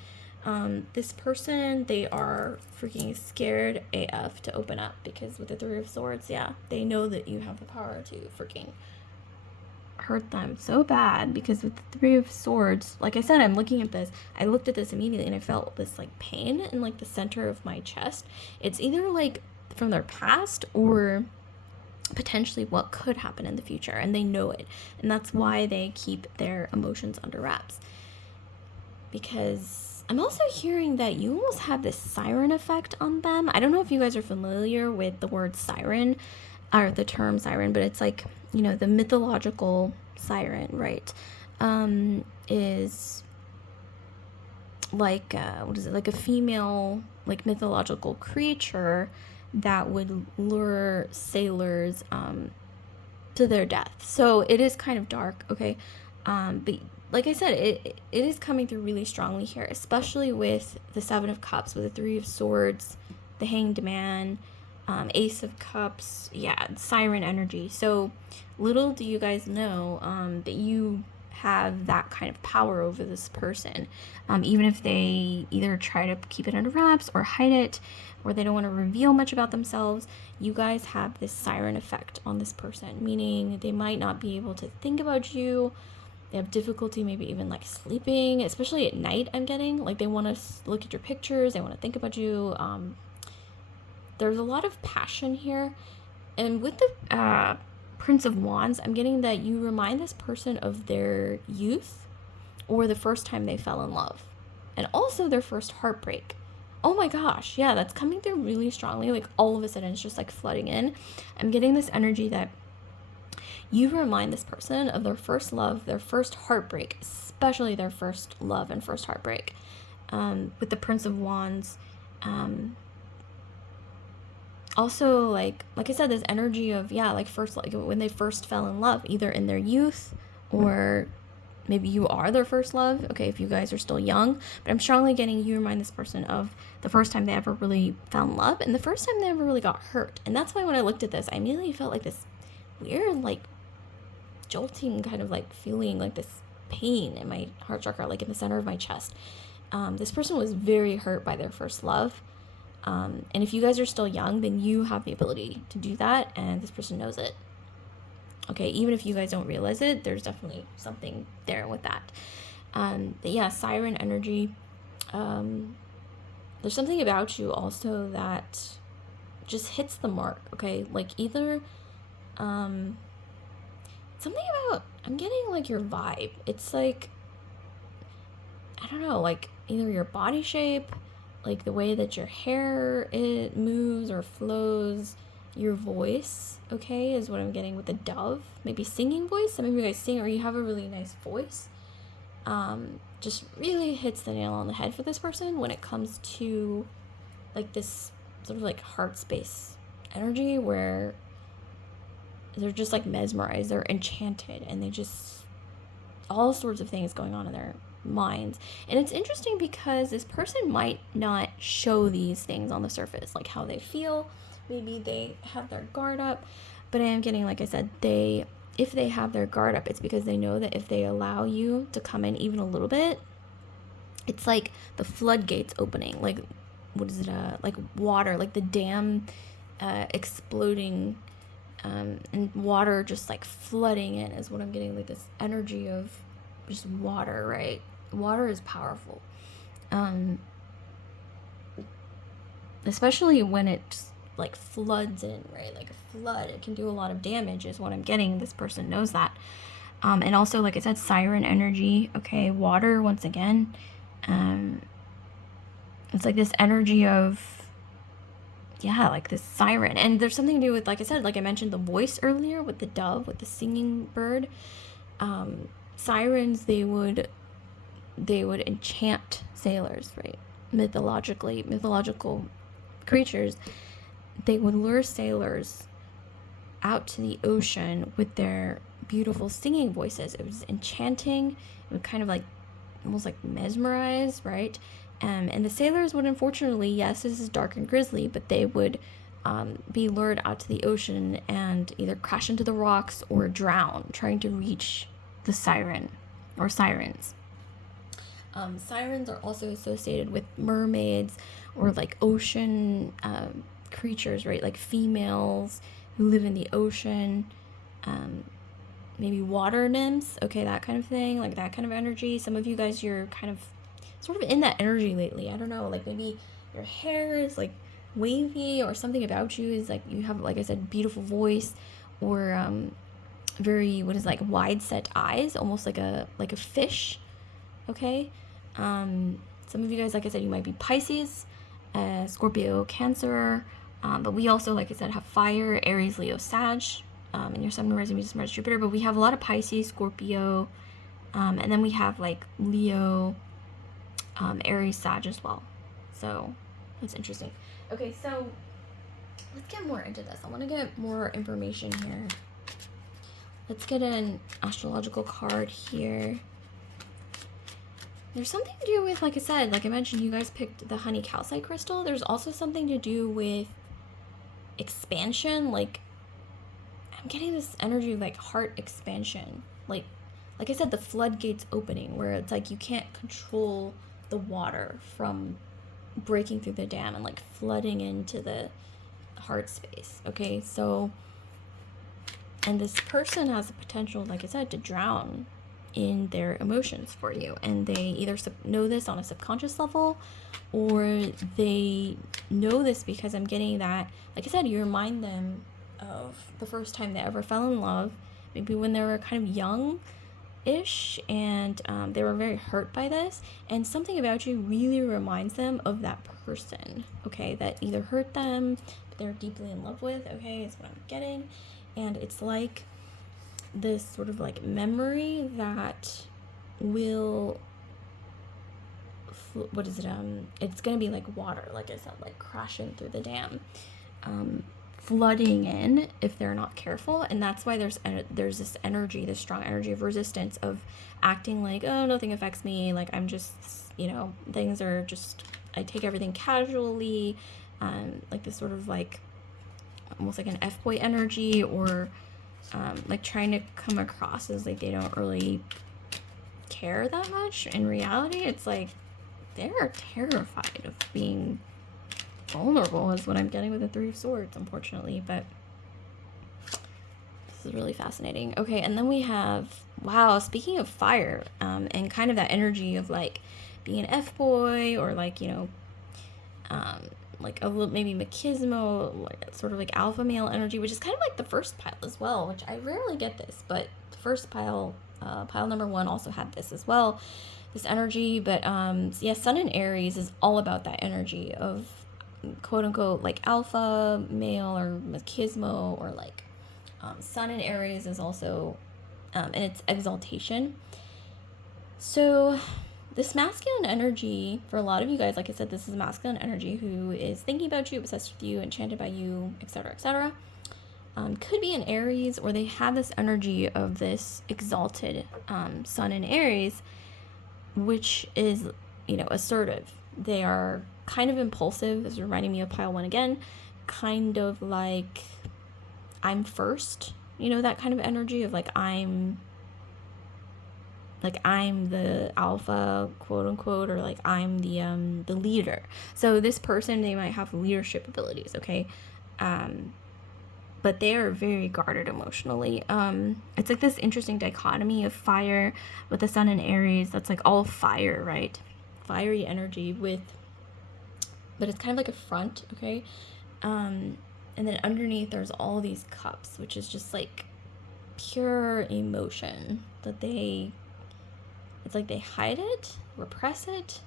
This person, they are freaking scared AF to open up, because with the Three of Swords, yeah, they know that you have the power to freaking hurt them so bad. Because with the Three of Swords, like I said, I'm looking at this, I looked at this immediately and I felt this like pain in like the center of my chest. It's either like from their past, or potentially what could happen in the future, and they know it, and that's why they keep their emotions under wraps. Because I'm also hearing that you almost have this siren effect on them. I don't know if you guys are familiar with the word siren, or the term siren, but it's like, you know, the mythological siren, right? Is like, what is it, like a female, like mythological creature that would lure sailors to their death. So it is kind of dark, okay? But like I said, it is coming through really strongly here, especially with the Seven of Cups, with the Three of Swords, the Hanged Man, Ace of Cups, yeah, siren energy. So little do you guys know that you have that kind of power over this person. Even if they either try to keep it under wraps or hide it, or they don't want to reveal much about themselves, you guys have this siren effect on this person, meaning they might not be able to think about you. They have difficulty maybe even like sleeping, especially at night. I'm getting like they want to look at your pictures, they want to think about you. There's a lot of passion here. And with the Prince of Wands, I'm getting that you remind this person of their youth, or the first time they fell in love, and also their first heartbreak. Oh my gosh, yeah, that's coming through really strongly. Like all of a sudden it's just like flooding in. I'm getting this energy that you remind this person of their first love, their first heartbreak, especially their first love and first heartbreak. With the Prince of Wands, also like I said, this energy of, yeah, like first, like when they first fell in love, either in their youth, or maybe you are their first love, okay, if you guys are still young. But I'm strongly getting you remind this person of the first time they ever really fell in love, and the first time they ever really got hurt. And that's why when I looked at this, I immediately felt like this weird, like jolting kind of like feeling, like this pain in my heart chakra, like in the center of my chest. This person was very hurt by their first love. And if you guys are still young, then you have the ability to do that, and this person knows it. Okay, even if you guys don't realize it, there's definitely something there with that. But yeah, siren energy. There's something about you also that just hits the mark, okay? Like either, something about, I'm getting like your vibe. It's like, I don't know, like either your body shape, like the way that your hair, it moves or flows, your voice, okay, is what I'm getting with the dove. Maybe singing voice. Some of you guys sing, or you have a really nice voice. Just really hits the nail on the head for this person when it comes to like this sort of like heart space energy, where they're just like mesmerized, they're enchanted, and they just, all sorts of things going on in their minds. And it's interesting because this person might not show these things on the surface, like how they feel. Maybe they have their guard up, but I am getting, like I said, if they have their guard up, it's because they know that if they allow you to come in even a little bit, it's like the floodgates opening, like, what is it, like water, like the dam exploding, and water just like flooding in is what I'm getting, like this energy of just water, right? Water is powerful, especially when it like floods in, right? Like a flood, it can do a lot of damage is what I'm getting. This person knows that. And also, like I said, siren energy, okay? Water, once again, it's like this energy of yeah, like this siren. And there's something to do with, like I said, like I mentioned, the voice earlier with the dove, with the singing bird. Sirens, they would enchant sailors, right? Mythological creatures. They would lure sailors out to the ocean with their beautiful singing voices. It was enchanting. It would kind of like almost like mesmerize, right? And the sailors would, unfortunately, yes, this is dark and grisly, but they would be lured out to the ocean and either crash into the rocks or drown trying to reach the siren or sirens. Sirens are also associated with mermaids or like ocean creatures, right? Like females who live in the ocean, um, maybe water nymphs, okay, that kind of thing, like that kind of energy. Some of you guys, you're kind of sort of in that energy lately. I don't know, like maybe your hair is like wavy, or something about you is like you have, like I said, beautiful voice, or very, what is, like wide set eyes, almost like a fish, okay. Some of you guys, like I said, you might be Pisces, Scorpio, Cancer, but we also, like I said, have fire, Aries, Leo, Sag, and your Sun, Mars, Venus, Mars, Jupiter. But we have a lot of Pisces, Scorpio, and then we have like Leo, Aries, Sag as well. So that's interesting. Okay, so let's get more into this. I want to get more information here. Let's get an astrological card here. There's something to do with, like I said, like I mentioned, you guys picked the honey calcite crystal. There's also something to do with expansion. Like, I'm getting this energy of like heart expansion. Like I said, the floodgates opening, where it's like you can't control the water from breaking through the dam and like flooding into the heart space. Okay, so, and this person has the potential, like I said, to drown in their emotions for you, and they either know this on a subconscious level, or they know this because I'm getting that, like I said, you remind them of the first time they ever fell in love, maybe when they were kind of young-ish, and they were very hurt by this, and something about you really reminds them of that person, okay, that either hurt them, but they're deeply in love with, okay, is what I'm getting. And it's like this sort of like memory that will, what is it, it's gonna be like water, like I said, like crashing through the dam, flooding in if they're not careful. And that's why there's this energy, this strong energy of resistance, of acting like, oh, nothing affects me, like I'm just, things are just, I take everything casually, like this sort of like almost like an F-boy energy, or like trying to come across as like they don't really care that much. In reality, it's like they're terrified of being vulnerable, is what I'm getting with the Three of Swords, unfortunately. But this is really fascinating. Okay, and then we have, wow, speaking of fire, and kind of that energy of like being an F-boy, or like, like a little maybe machismo, like sort of like alpha male energy, which is kind of like the first pile as well, which I rarely get this, but the first pile, pile number 1, also had this as well, this energy. But yeah, Sun in Aries is all about that energy of quote unquote like alpha male or machismo, or like Sun in Aries is also and it's exaltation. So this masculine energy, for a lot of you guys, like I said, this is masculine energy who is thinking about you, obsessed with you, enchanted by you, etc., etc. Could be in Aries, or they have this energy of this exalted Sun in Aries, which is, assertive. They are kind of impulsive. This is reminding me of pile 1 again. Kind of like, I'm first, that kind of energy of like I'm the alpha, quote unquote, or like I'm the leader. So this person, they might have leadership abilities, okay, but they are very guarded emotionally. It's like this interesting dichotomy of fire with the Sun in Aries. That's like all fire, right? Fiery energy but it's kind of like a front, okay, and then underneath there's all these cups, which is just like pure emotion that it's like they hide it, repress it,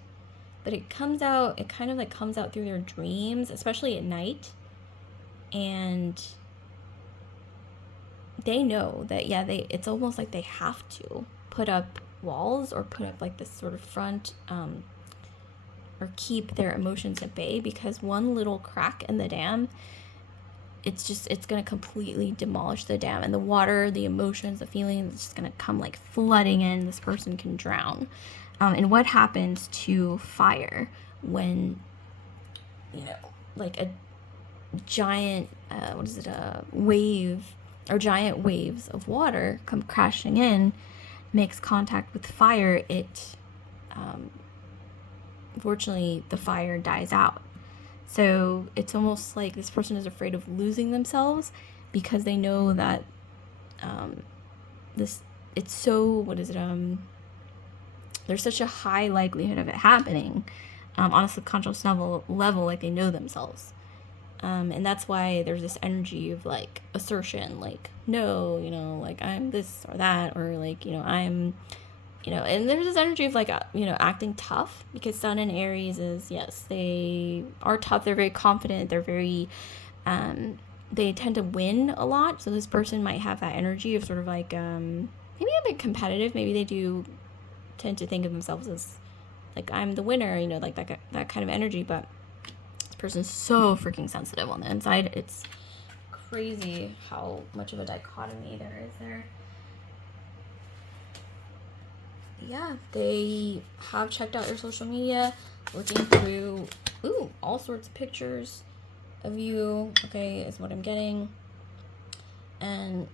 but it kind of like comes out through their dreams, especially at night. and they know that, yeah, it's almost like they have to put up walls or put up like this sort of front, or keep their emotions at bay, because one little crack in the dam, it's going to completely demolish the dam, and the water, the emotions, the feelings, it's just going to come like flooding in. This person can drown. And what happens to fire when, like a giant, wave, or giant waves of water come crashing in, makes contact with fire, it, unfortunately, the fire dies out. So it's almost like this person is afraid of losing themselves, because they know that it's so, there's such a high likelihood of it happening on a subconscious level, like they know themselves. And that's why there's this energy of like assertion, like, no, like I'm this or that, or like, I'm, and there's this energy of like, acting tough, because Sun in Aries is, yes, they are tough. They're very confident. They're very, they tend to win a lot. So this person might have that energy of sort of like, maybe a bit competitive. Maybe they do tend to think of themselves as like, I'm the winner, like that kind of energy. But this person's so freaking sensitive on the inside. It's crazy how much of a dichotomy there is there. Yeah, they have checked out your social media, looking through, all sorts of pictures of you, okay, is what I'm getting. And,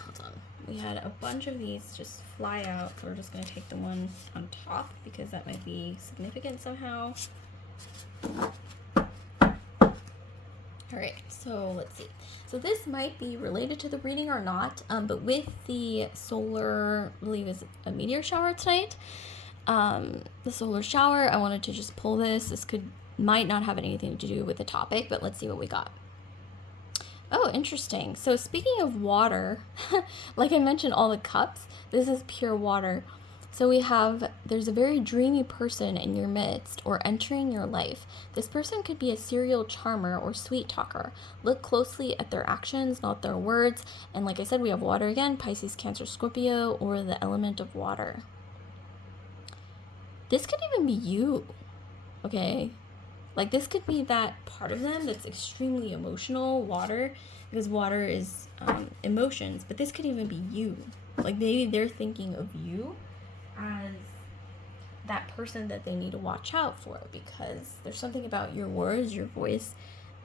hold on, we had a bunch of these just fly out, so we're just going to take the one on top, because that might be significant somehow. Alright, so let's see. So this might be related to the reading or not, but with the solar, I believe is a meteor shower tonight, the solar shower, I wanted to just pull this. This might not have anything to do with the topic, but let's see what we got. Oh, interesting. So speaking of water, like I mentioned, all the cups, this is pure water. So there's a very dreamy person in your midst or entering your life. This person could be a serial charmer or sweet talker. Look closely at their actions, not their words. And like I said, we have water again, Pisces, Cancer, Scorpio, or the element of water. This could even be you, okay? Like this could be that part of them that's extremely emotional, water, because water is emotions, but this could even be you. Like maybe they're thinking of you as that person that they need to watch out for, because there's something about your words, your voice,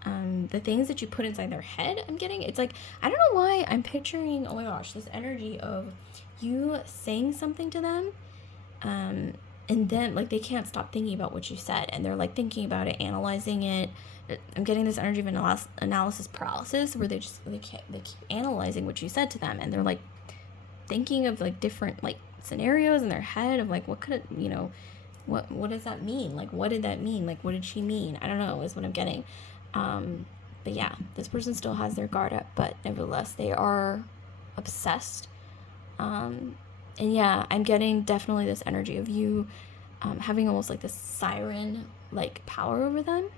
the things that you put inside their head. I'm getting, it's like, I don't know why I'm picturing, oh my gosh, this energy of you saying something to them, and then like they can't stop thinking about what you said, and they're like thinking about it, analyzing it. I'm getting this energy of analysis paralysis, where they keep analyzing what you said to them, and they're like thinking of like different like scenarios in their head of like, what could it, what does that mean? Like, what did that mean? Like, what did she mean? I don't know, is what I'm getting. But yeah, this person still has their guard up, but nevertheless, they are obsessed. And yeah, I'm getting definitely this energy of you having almost like this siren like power over them.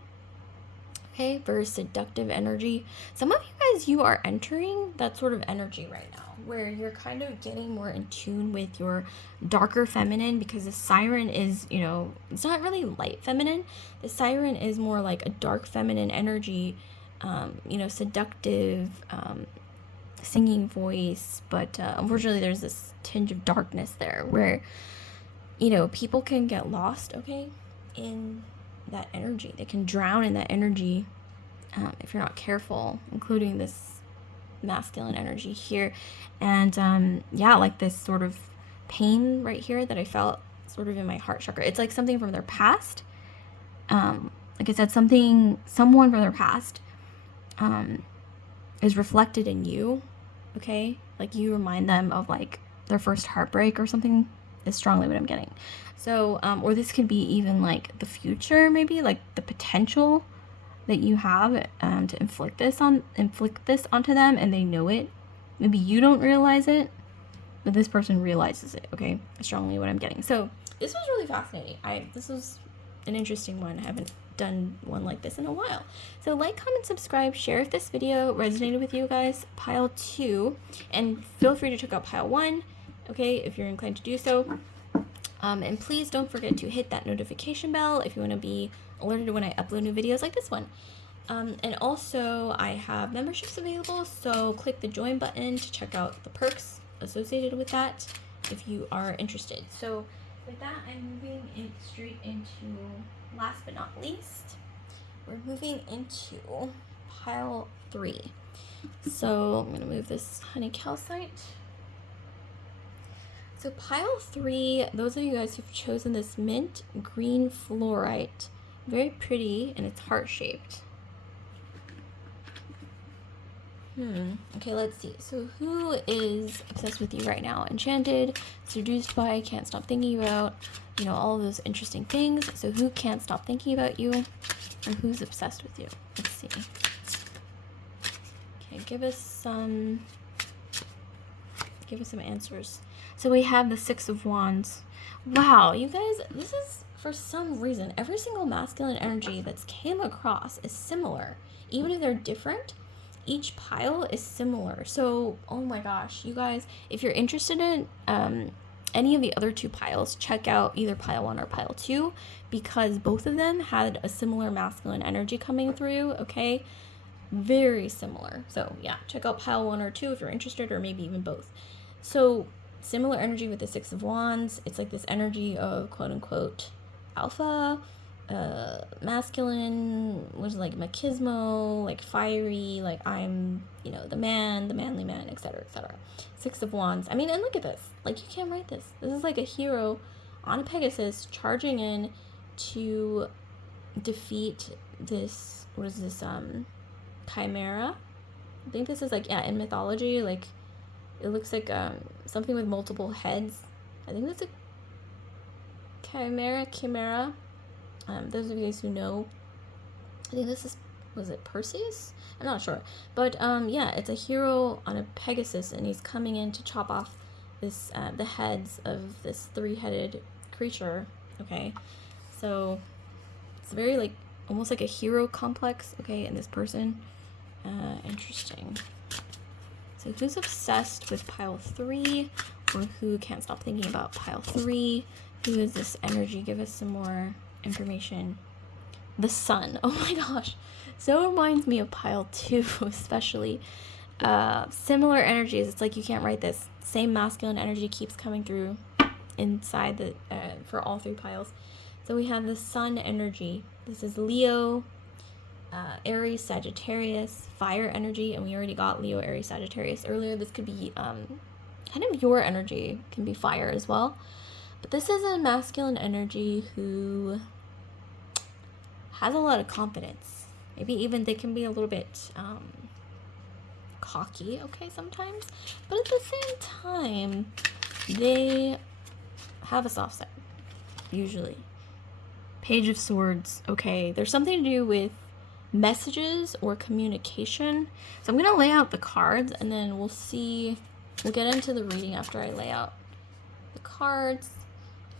Okay, very seductive energy. Some of you guys, you are entering that sort of energy right now, where you're kind of getting more in tune with your darker feminine, because the siren is, it's not really light feminine. The siren is more like a dark feminine energy, seductive, singing voice, but unfortunately there's this tinge of darkness there where, people can get lost, okay, in that energy. They can drown in that energy if you're not careful, including this masculine energy here. And yeah, like this sort of pain right here that I felt sort of in my heart chakra. It's like something from their past. Like I said, someone from their past is reflected in you, okay? Like you remind them of like their first heartbreak or something, is strongly what I'm getting. So, or this could be even like the future, maybe like the potential that you have to inflict this onto them, and they know it. Maybe you don't realize it, but this person realizes it, okay? Strongly what I'm getting. So this was really fascinating. This was an interesting one. I haven't done one like this in a while. So like, comment, subscribe, share if this video resonated with you guys. Pile 2, and feel free to check out pile 1, okay, if you're inclined to do so. And please don't forget to hit that notification bell if you want to be alerted when I upload new videos like this one. And also, I have memberships available, so click the join button to check out the perks associated with that if you are interested. So with that, I'm moving straight into, last but not least, we're moving into pile 3. So I'm going to move this honey calcite. So pile 3, those of you guys who've chosen this mint green fluorite, very pretty, and it's heart-shaped. Okay, let's see. So who is obsessed with you right now? Enchanted, seduced by, can't stop thinking about, you know, all of those interesting things. So who can't stop thinking about you? Or who's obsessed with you? Let's see. Okay, give us some answers. So we have the 6 of Wands. Wow, you guys, this is, for some reason, every single masculine energy that's came across is similar. Even if they're different, each pile is similar. So, oh my gosh, you guys, if you're interested in any of the other 2 piles, check out either pile 1 or pile 2, because both of them had a similar masculine energy coming through, okay? Very similar. So yeah, check out pile 1 or 2 if you're interested, or maybe even both. So similar energy with the 6 of Wands. It's like this energy of quote unquote alpha, masculine, was like machismo, like fiery, like I'm, you know, the man, the manly man, etc., etc. 6 of Wands. I mean, and look at this. Like, you can't write this. This is like a hero on a Pegasus charging in to defeat this, what is this, chimera. I think this is like, yeah, in mythology, like it looks like something with multiple heads. I think that's a chimera. Those of you guys who know, I think this is, was it Perseus? I'm not sure, but yeah, it's a hero on a Pegasus, and he's coming in to chop off this the heads of this 3-headed creature. Okay, so it's very like almost like a hero complex. Okay, in this person. Interesting. So who's obsessed with pile 3, or who can't stop thinking about pile 3? Who is this energy? Give us some more information. The sun. Oh my gosh. So it reminds me of pile 2, especially. Similar energies. It's like you can't write this. Same masculine energy keeps coming through inside the for all 3 piles. So we have the sun energy. This is Leo, Aries, Sagittarius, fire energy, and we already got Leo, Aries, Sagittarius earlier. This could be kind of your energy, can be fire as well. But this is a masculine energy who has a lot of confidence. Maybe even they can be a little bit cocky, okay, sometimes. But at the same time, they have a soft side, usually. Page of Swords, okay. There's something to do with messages or communication. So I'm gonna lay out the cards, and then we'll get into the reading after I lay out the cards.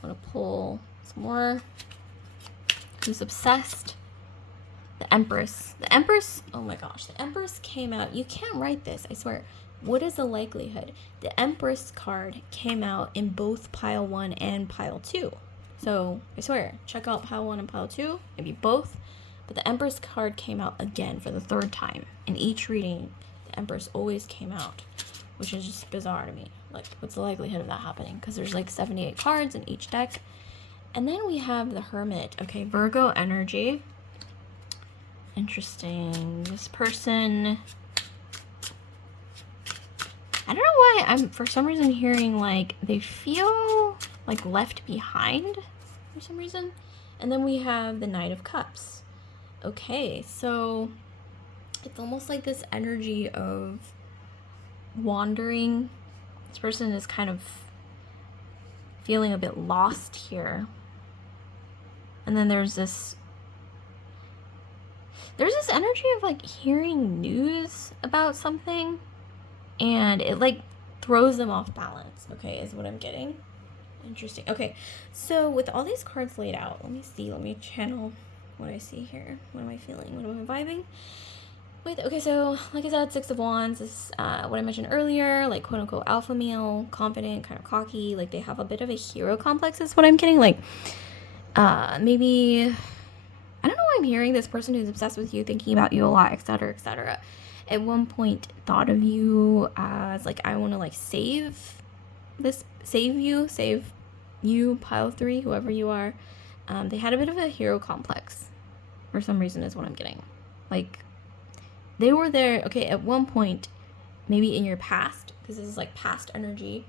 I'm gonna pull some more. Who's obsessed? The Empress. The Empress, oh my gosh, the Empress came out. You can't write this, I swear. What is the likelihood? The Empress card came out in both pile 1 and pile 2. So I swear, check out pile 1 and pile 2, maybe both. But the Empress card came out again for the 3rd time. In each reading, the Empress always came out, which is just bizarre to me. Like, what's the likelihood of that happening? Because there's like 78 cards in each deck. And then we have the Hermit. Okay, Virgo energy. Interesting. This person, I don't know why I'm for some reason hearing like they feel like left behind for some reason. And then we have the Knight of Cups. Okay, so it's almost like this energy of wandering. This person is kind of feeling a bit lost here. And then there's this energy of like hearing news about something, and it like throws them off balance, okay, is what I'm getting. Interesting. Okay, so with all these cards laid out, let me channel what I see here. What am I feeling? What am I vibing with? Okay, so like I said, Six of Wands is what I mentioned earlier, like quote unquote alpha male, confident, kind of cocky. Like they have a bit of a hero complex is what I'm getting. Like maybe, I don't know why I'm hearing this person who's obsessed with you, thinking about you a lot, etc., etc. At one point thought of you as like, I want to like save you, pile 3, whoever you are. They had a bit of a hero complex for some reason is what I'm getting. Like they were there, okay, at one point, maybe in your past, because this is like past energy,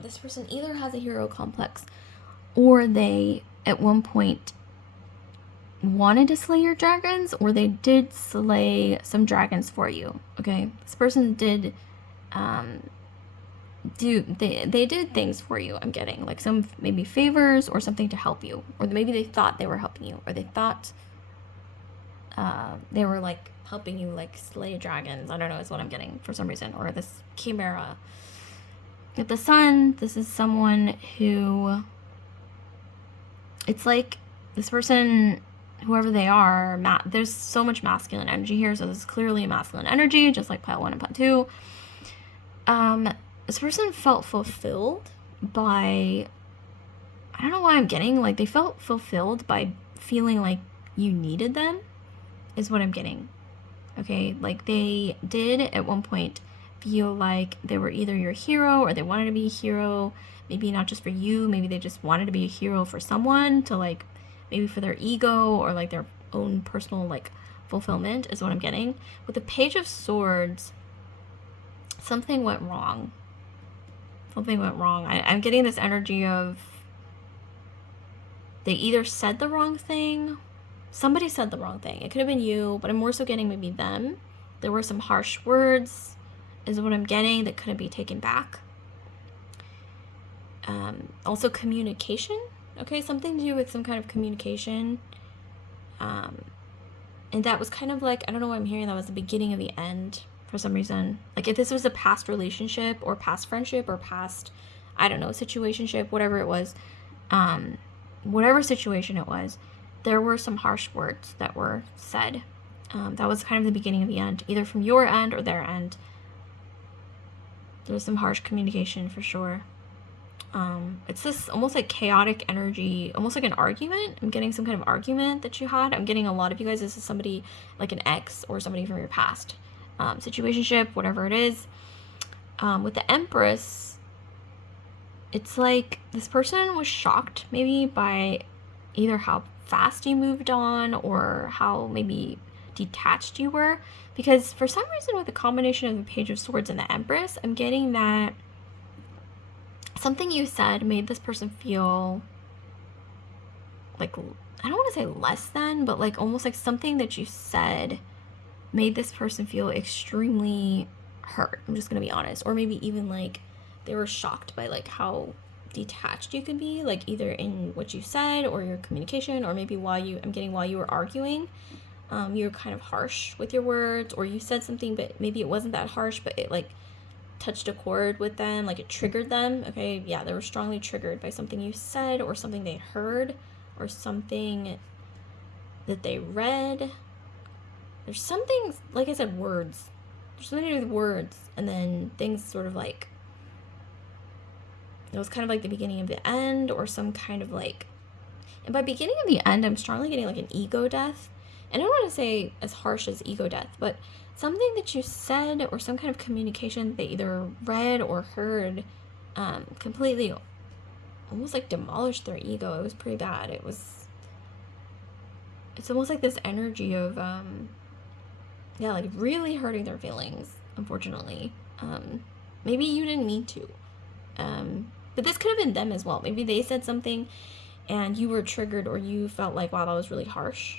this person either has a hero complex or they at one point wanted to slay your dragons, or they did slay some dragons for you. Okay, this person did they did things for you. I'm getting like some maybe favors or something to help you, or maybe they thought they were helping you, or they thought they were like helping you like slay dragons. I don't know, is what I'm getting for some reason. Or this chimera with the sun. This is someone who, it's like this person, whoever they are, there's so much masculine energy here, so this is clearly a masculine energy, just like pile 1 and pile 2. This person felt fulfilled by, I don't know why I'm getting, like they felt fulfilled by feeling like you needed them, is what I'm getting. Okay, like they did at one point feel like they were either your hero or they wanted to be a hero, maybe not just for you, maybe they just wanted to be a hero for someone, to like, maybe for their ego or like their own personal like fulfillment, is what I'm getting. With the Page of Swords, something went wrong. I'm getting this energy of they either said the wrong thing, somebody said the wrong thing. It could have been you, but I'm more so getting maybe them. There were some harsh words, is what I'm getting, that couldn't be taken back. Also communication. Okay, something to do with some kind of communication. And that was kind of like, I don't know why I'm hearing that was the beginning of the end for some reason. Like if this was a past relationship or past friendship or past, I don't know, situationship, whatever it was, whatever situation it was, there were some harsh words that were said. That was kind of the beginning of the end, either from your end or their end. There was some harsh communication for sure. It's this almost like chaotic energy, almost like an argument. I'm getting some kind of argument that you had. I'm getting a lot of you guys, this is somebody like an ex or somebody from your past. Situationship, whatever it is. With the Empress, it's like this person was shocked maybe by either how fast you moved on or how maybe detached you were, because for some reason with the combination of the Page of Swords and the Empress, I'm getting that something you said made this person feel like, I don't want to say less than, but like almost like something that you said made this person feel extremely hurt. I'm just gonna be honest. Or maybe even like they were shocked by like how detached you could be, like either in what you said or your communication, or maybe while you were arguing, you were kind of harsh with your words, or you said something but maybe it wasn't that harsh, but it like touched a chord with them, like it triggered them. Okay, yeah, they were strongly triggered by something you said or something they heard or something that they read. There's something, like I said, words. There's something to do with words, and then things sort of like, it was kind of like the beginning of the end, or some kind of like, and by beginning of the end, I'm strongly getting like an ego death. And I don't want to say as harsh as ego death, but something that you said or some kind of communication they either read or heard completely almost like demolished their ego. It was pretty bad. It's almost like this energy of yeah, like really hurting their feelings, unfortunately. Maybe you didn't mean to, but this could have been them as well. Maybe they said something and you were triggered, or you felt like, wow, that was really harsh.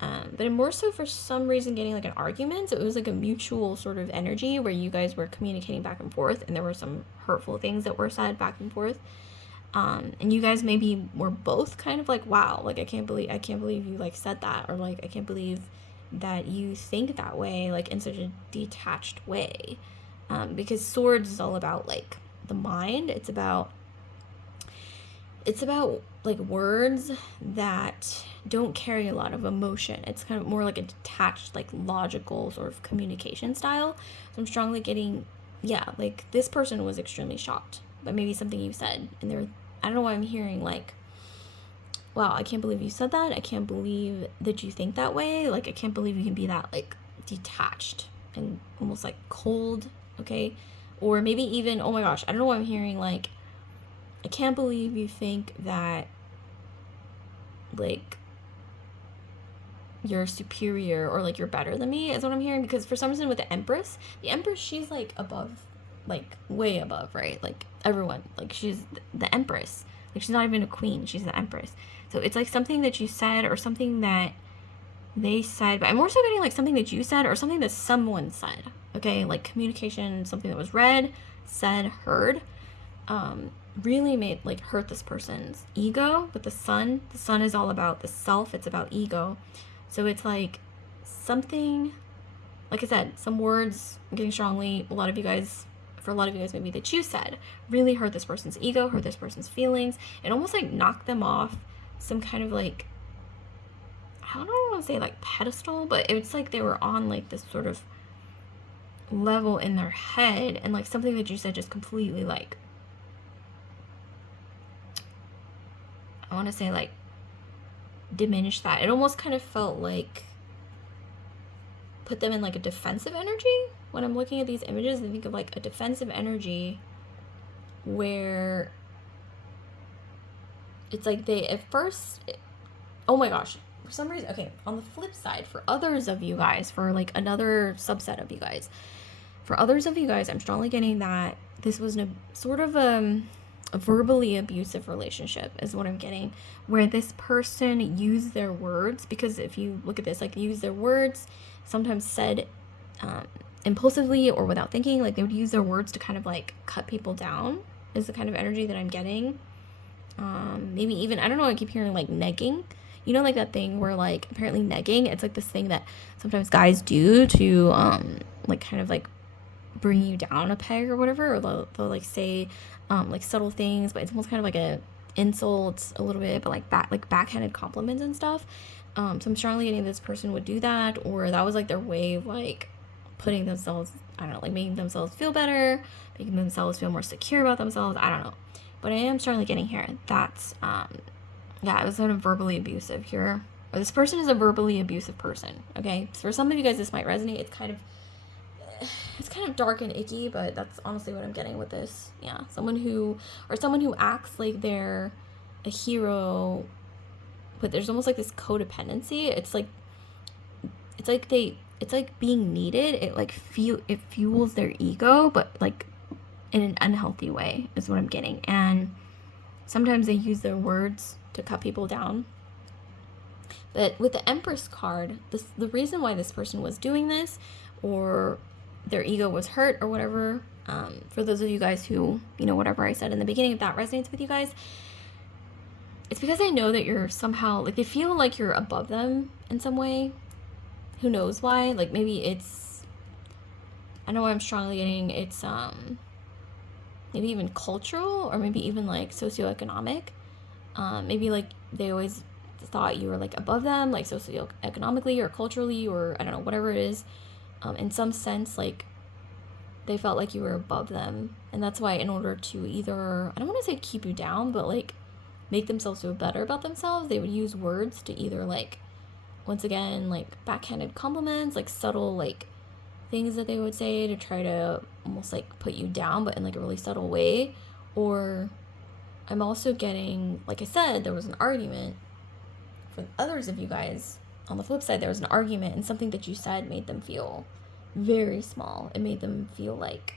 But I'm more so for some reason getting like an argument. So it was like a mutual sort of energy where you guys were communicating back and forth, and there were some hurtful things that were said back and forth. And you guys maybe were both kind of like, wow, like I can't believe you like said that, or like I can't believe that you think that way, like in such a detached way. Because Swords is all about like the mind. It's about it's about like words that don't carry a lot of emotion. It's kind of more like a detached, like logical sort of communication style. So I'm strongly getting, yeah, like this person was extremely shocked by maybe something you said, and they're, I don't know why I'm hearing like, wow, I can't believe you said that. I can't believe that you think that way. Like, I can't believe you can be that like detached and almost like cold, okay? Or maybe even, oh my gosh, I don't know why I'm hearing like, I can't believe you think that like you're superior or like you're better than me is what I'm hearing. Because for some reason with the Empress, she's like above, like way above, right? Like everyone, like she's the Empress. Like she's not even a queen, she's the Empress. So it's like something that you said or something that they said, but I'm also getting like something that you said or something that someone said. Okay, like communication, something that was read, said, heard, really made like hurt this person's ego. But the sun is all about the self, it's about ego. So it's like something, like I said, some words I'm getting strongly, a lot of you guys maybe that you said really hurt this person's ego, hurt this person's feelings, and almost like knocked them off some kind of like, I don't want to say like pedestal, but it's like they were on like this sort of level in their head, and like something that you said just completely like, I want to say like diminished that. It almost kind of felt like put them in like a defensive energy. When I'm looking at these images, I think of like a defensive energy where it's like they at first, oh my gosh, for some reason, okay, on the flip side, for others of you guys, for like another subset of you guys, for others of you guys, I'm strongly getting that this was a sort of a verbally abusive relationship is what I'm getting, where this person used their words, because if you look at this, like use their words, sometimes said impulsively or without thinking, like they would use their words to kind of like cut people down is the kind of energy that I'm getting. Maybe even, I don't know, I keep hearing like negging, you know, like that thing where like apparently negging, it's like this thing that sometimes guys do to like kind of like bring you down a peg or whatever, or they'll like say like subtle things, but it's almost kind of like a insults a little bit, but like backhanded compliments and stuff. So I'm strongly getting this person would do that, or that was like their way of like putting themselves, I don't know, like making themselves feel better, making themselves feel more secure about themselves. I don't know, but I am strongly getting here that's yeah, it was kind of verbally abusive here, or this person is a verbally abusive person. Okay, so for some of you guys this might resonate. It's kind of dark and icky, but that's honestly what I'm getting with this. Yeah, someone who acts like they're a hero, but there's almost like this codependency. It's like being needed. It fuels their ego, but like in an unhealthy way is what I'm getting. And sometimes they use their words to cut people down. But with the Empress card, the reason why this person was doing this, or their ego was hurt or whatever, for those of you guys who, you know, whatever I said in the beginning, if that resonates with you guys, it's because I know that you're somehow, like, they feel like you're above them in some way. Who knows why? Like, maybe it's, I know I'm strongly getting, it's, maybe even cultural, or maybe even, like, socioeconomic. Maybe, like, they always thought you were, like, above them, like, socioeconomically or culturally, or, I don't know, whatever it is. In some sense, like, they felt like you were above them. And that's why, in order to either, I don't want to say keep you down, but, like, make themselves feel better about themselves, they would use words to either, like, once again, like, backhanded compliments, like, subtle, like, things that they would say to try to almost, like, put you down, but in, like, a really subtle way. Or I'm also getting, like I said, there was an argument. For others of you guys, on the flip side, there was an argument, and something that you said made them feel very small. It made them feel like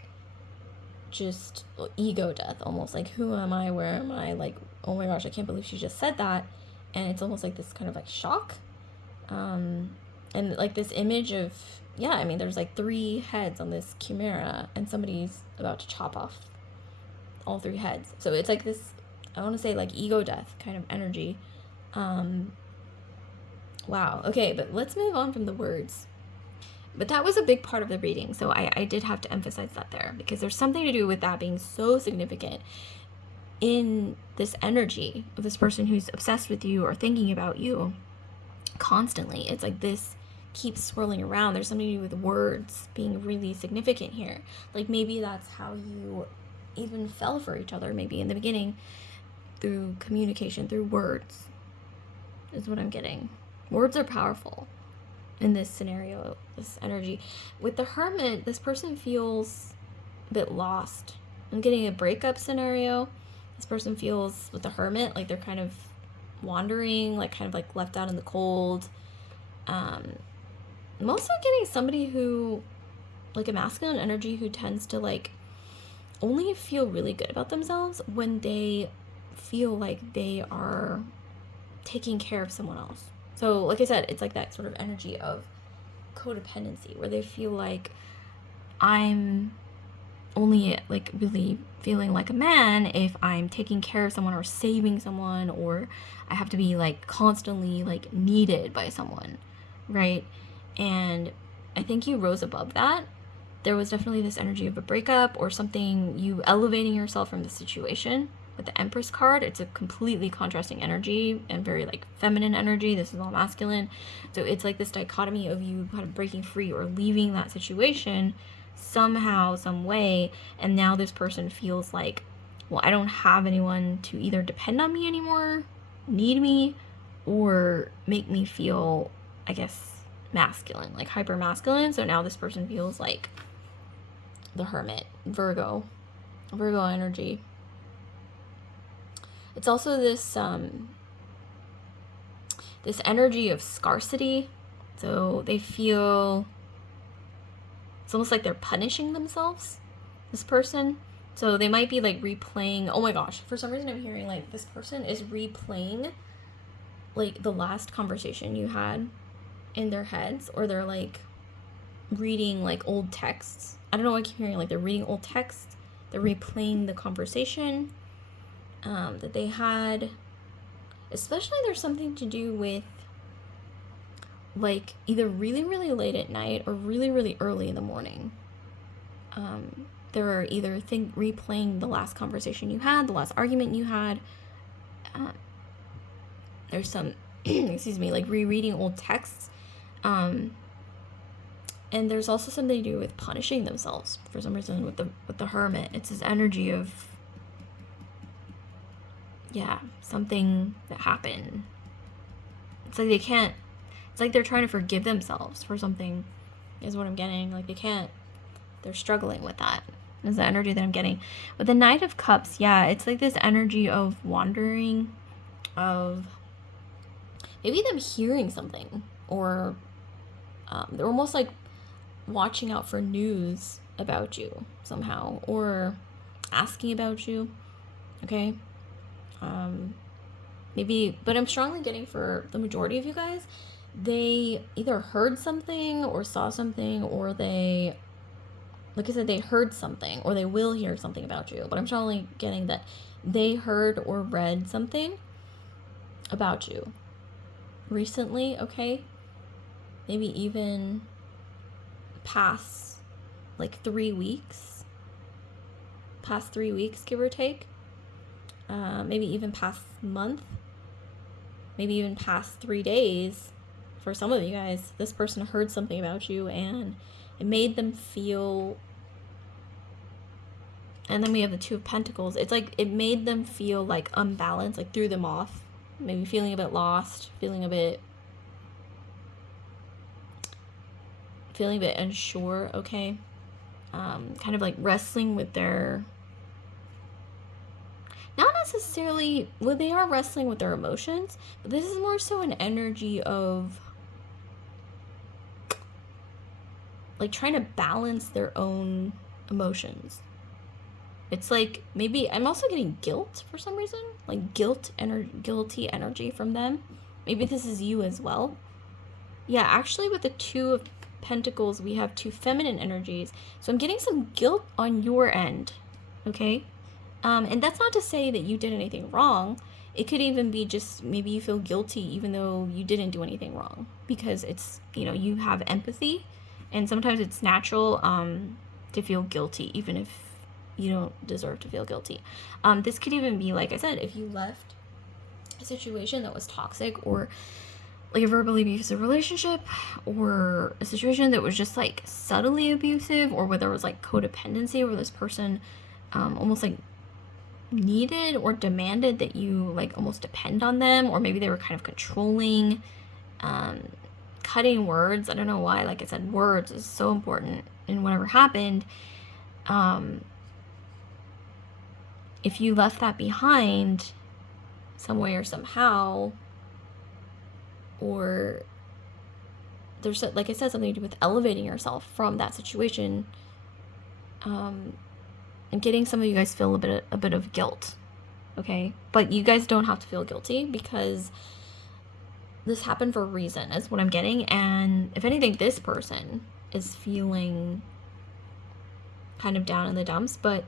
just ego death, almost like, who am I, where am I, like, oh my gosh, I can't believe she just said that. And it's almost like this kind of like shock, and like this image of, yeah, I mean, there's like 3 heads on this chimera, and somebody's about to chop off all 3 heads. So it's like this, I want to say, like, ego death kind of energy. Wow. Okay, but let's move on from the words. But that was a big part of the reading, so I did have to emphasize that there, because there's something to do with that being so significant. in this energy of this person who's obsessed with you or thinking about you constantly. It's like this keeps swirling around. There's something to do with words being really significant here. Like maybe that's how you even fell for each other, maybe in the beginning, through communication, through words, is what I'm getting. Words are powerful in this scenario, this energy. With the Hermit, this person feels a bit lost. I'm getting a breakup scenario. This person feels, with the Hermit, like they're kind of wandering, like kind of like left out in the cold. I'm also getting somebody who, like a masculine energy, who tends to like only feel really good about themselves when they feel like they are taking care of someone else. So like I said, it's like that sort of energy of codependency where they feel like I'm only like really feeling like a man if I'm taking care of someone or saving someone, or I have to be like constantly like needed by someone, right? And I think you rose above that. There was definitely this energy of a breakup or something, you elevating yourself from the situation. With the Empress card, it's a completely contrasting energy and very like feminine energy. This is all masculine. So it's like this dichotomy of you kind of breaking free or leaving that situation somehow, some way, and now this person feels like, well, I don't have anyone to either depend on me anymore, need me, or make me feel, I guess, masculine, like hyper masculine. So now this person feels like the Hermit, Virgo energy. It's also this this energy of scarcity. So they feel, it's almost like they're punishing themselves, this person. So they might be like replaying, oh my gosh, for some reason I'm hearing like this person is replaying like the last conversation you had in their heads, or they're like reading like old texts. I don't know, I keep hearing like they're reading old texts, they're replaying the conversation that they had. Especially there's something to do with like either really, really late at night or really, really early in the morning. They're either replaying the last conversation you had, the last argument you had. There's some, excuse me, like rereading old texts. And there's also something to do with punishing themselves for some reason with the Hermit. It's this energy of, yeah, something that happened. It's like they can't, it's like they're trying to forgive themselves for something, is what I'm getting. Like they can't, they're struggling with that. Is the energy that I'm getting. With the Knight of Cups, yeah, it's like this energy of wandering, of maybe them hearing something, or they're almost like watching out for news about you somehow, or asking about you, okay? Maybe, but I'm strongly getting for the majority of you guys, they either heard something or saw something, or they, like I said, they heard something, or they will hear something about you. But I'm strongly getting that they heard or read something about you recently, okay? Maybe even past like 3 weeks. Past 3 weeks, give or take. Maybe even past month. Maybe even past 3 days. For some of you guys, this person heard something about you and it made them feel, and then we have the Two of Pentacles. It's like it made them feel like unbalanced, like threw them off. Maybe feeling a bit lost, feeling a bit unsure, okay? Kind of like wrestling with their, not necessarily, well, they are wrestling with their emotions, but this is more so an energy of like trying to balance their own emotions. It's like maybe I'm also getting guilt for some reason, like guilty energy from them. Maybe this is you as well. Yeah, actually with the Two of Pentacles, we have two feminine energies. So I'm getting some guilt on your end, okay? And that's not to say that you did anything wrong. It could even be just maybe you feel guilty even though you didn't do anything wrong, because it's, you know, you have empathy, and sometimes it's natural to feel guilty even if You don't deserve to feel guilty. This could even be, like I said, if you left a situation that was toxic, or like a verbally abusive relationship, or a situation that was just like subtly abusive, or where there was like codependency, where this person almost like needed or demanded that you like almost depend on them, or maybe they were kind of controlling, cutting words. I don't know why, like I said, words is so important in whatever happened. If you left that behind some way or somehow, or there's, like I said, something to do with elevating yourself from that situation, and getting some of you guys feel a bit of guilt, okay? But you guys don't have to feel guilty, because this happened for a reason, is what I'm getting. And if anything, this person is feeling kind of down in the dumps, but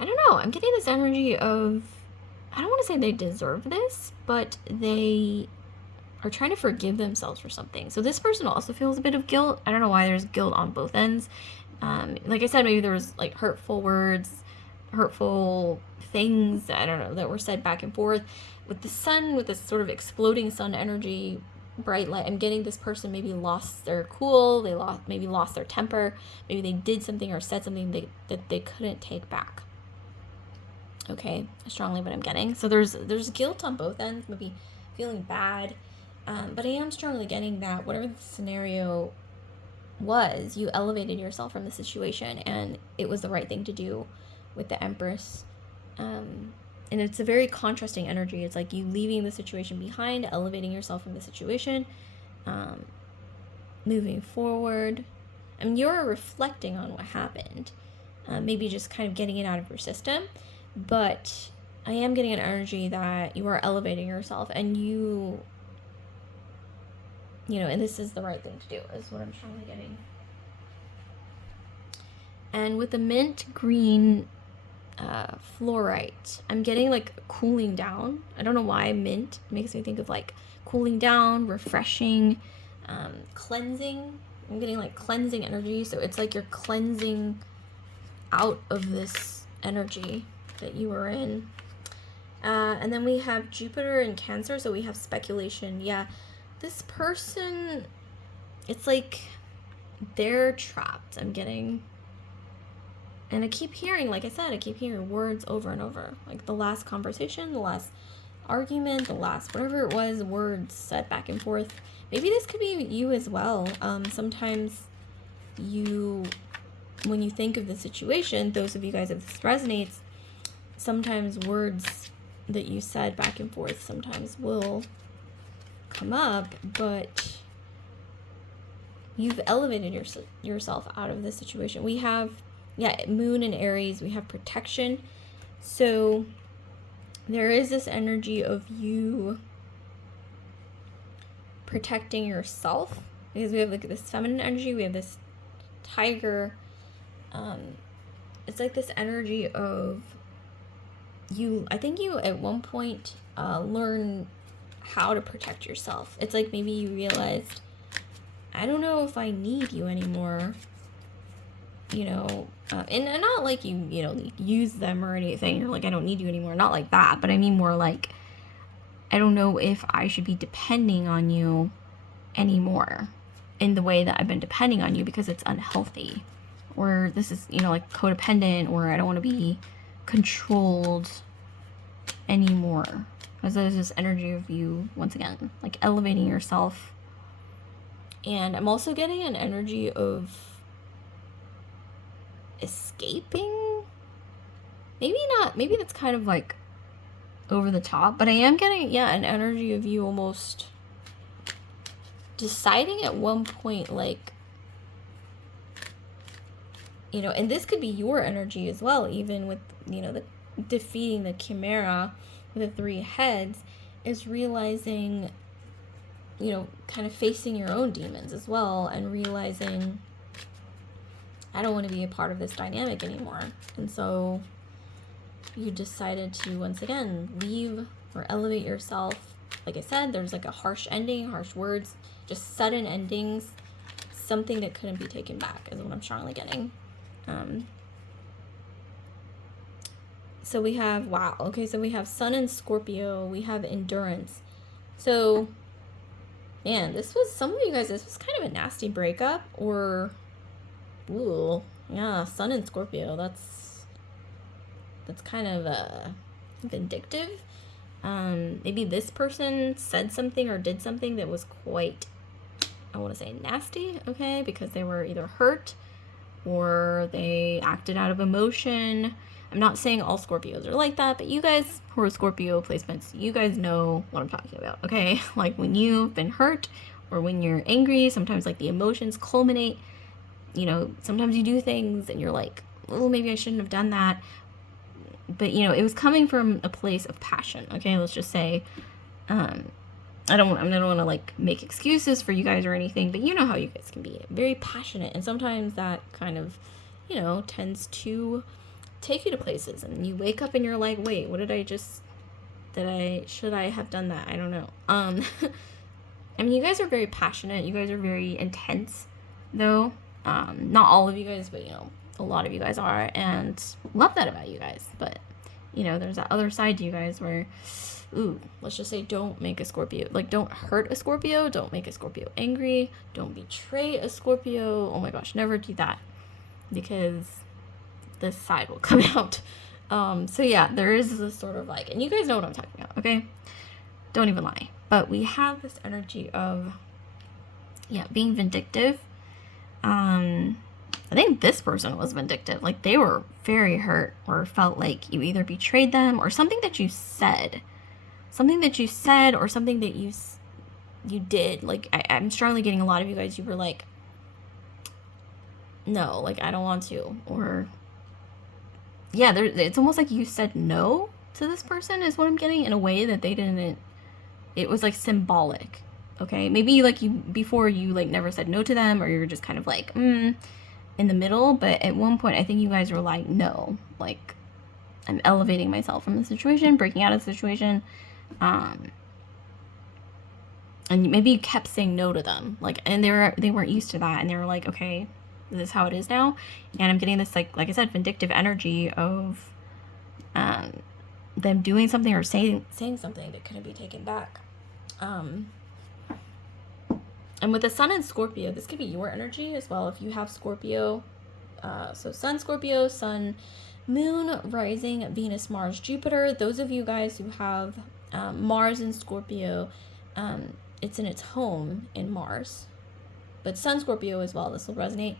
I don't know. I'm getting this energy of, I don't want to say they deserve this, but they are trying to forgive themselves for something. So this person also feels a bit of guilt. I don't know why there's guilt on both ends. Like I said, maybe there was like hurtful words, hurtful things, I don't know, that were said back and forth. With the sun, with this sort of exploding sun energy, bright light, I'm getting this person maybe lost their cool, they maybe lost their temper, maybe they did something or said something that they couldn't take back. Okay, strongly what I'm getting. So there's guilt on both ends, maybe feeling bad, but I am strongly getting that whatever the scenario was, you elevated yourself from the situation, and it was the right thing to do with the Empress. And it's a very contrasting energy. It's like you leaving the situation behind, elevating yourself from the situation, moving forward. I mean, you're reflecting on what happened, maybe just kind of getting it out of your system. But I am getting an energy that you are elevating yourself, and you know, and this is the right thing to do, is what I'm strongly getting. And with the mint green fluorite, I'm getting like cooling down. I don't know why mint makes me think of like cooling down, refreshing, cleansing. I'm getting like cleansing energy. So it's like you're cleansing out of this energy that you were in. And then we have Jupiter in Cancer, so we have speculation. Yeah, this person, it's like they're trapped, I'm getting. And I keep hearing, like I said, I keep hearing words over and over. Like the last conversation, the last argument, the last whatever it was, words said back and forth. Maybe this could be you as well. Sometimes when you think of the situation, those of you guys, if this resonates, sometimes words that you said back and forth sometimes will come up, but you've elevated yourself out of this situation. We have, Moon and Aries, we have protection. So there is this energy of you protecting yourself, because we have like this feminine energy, we have this tiger. It's like this energy of you, I think you at one point learn how to protect yourself. It's like maybe you realized, I don't know if I need you anymore, you know, and not like you use them or anything. You're like, I don't need you anymore. Not like that, but I mean more like, I don't know if I should be depending on you anymore in the way that I've been depending on you, because it's unhealthy, or this is, like codependent, or I don't want to be controlled anymore. Because there's this energy of you, once again, like elevating yourself. And I'm also getting an energy of escaping. Maybe not, maybe that's kind of like over the top, but I am getting, an energy of you almost deciding at one point, like, and this could be your energy as well, even with, the defeating the chimera with the 3 heads, is realizing, kind of facing your own demons as well, and realizing, I don't want to be a part of this dynamic anymore. And so you decided to, once again, leave or elevate yourself. Like I said, there's like a harsh ending, harsh words, just sudden endings, something that couldn't be taken back is what I'm strongly getting. So we have, wow, okay, so we have Sun and Scorpio, we have endurance. So, man, some of you guys, this was kind of a nasty breakup, or, ooh, yeah, Sun and Scorpio, that's kind of, vindictive. Maybe this person said something or did something that was quite, I want to say nasty, okay, because they were either hurt or they acted out of emotion. I'm not saying all Scorpios are like that, but you guys who are Scorpio placements, you guys know what I'm talking about, okay? Like when you've been hurt or when you're angry, sometimes like the emotions culminate. You know, sometimes you do things and you're like, oh, maybe I shouldn't have done that. But, you know, it was coming from a place of passion, okay? Let's just say, I don't want to like make excuses for you guys or anything, but you know how you guys can be very passionate, and sometimes that kind of, you know, tends to take you to places, and you wake up and you're like, wait, what should I have done that? I don't know. I mean, you guys are very passionate. You guys are very intense, though. Not all of you guys, but, you know, a lot of you guys are, and love that about you guys. But, you know, there's that other side to you guys where, ooh, let's just say don't make a Scorpio, like don't hurt a Scorpio, don't make a Scorpio angry, don't betray a Scorpio. Oh my gosh, never do that, because this side will come out. So yeah, there is this sort of like, and you guys know what I'm talking about, okay? Don't even lie. But we have this energy of, yeah, being vindictive. I think this person was vindictive. Like they were very hurt or felt like you either betrayed them or something that you said. Or something that you did. Like I'm strongly getting a lot of you guys, you were like, no, like I don't want to. Or yeah, it's almost like you said no to this person is what I'm getting, in a way that they didn't. It was like symbolic. Okay, maybe like you before you like never said no to them, or you're just kind of like in the middle. But at one point I think you guys were like, no, like I'm elevating myself from the situation, breaking out of the situation. And maybe you kept saying no to them, like, and they weren't used to that, and they were like, okay, this is how it is now. And I'm getting this like I said, vindictive energy of them doing something or saying something that couldn't be taken back. And with the Sun and Scorpio, this could be your energy as well if you have Scorpio. So Sun, Scorpio, Sun, Moon, Rising, Venus, Mars, Jupiter. Those of you guys who have Mars in Scorpio, it's in its home in Mars. But Sun, Scorpio as well, this will resonate.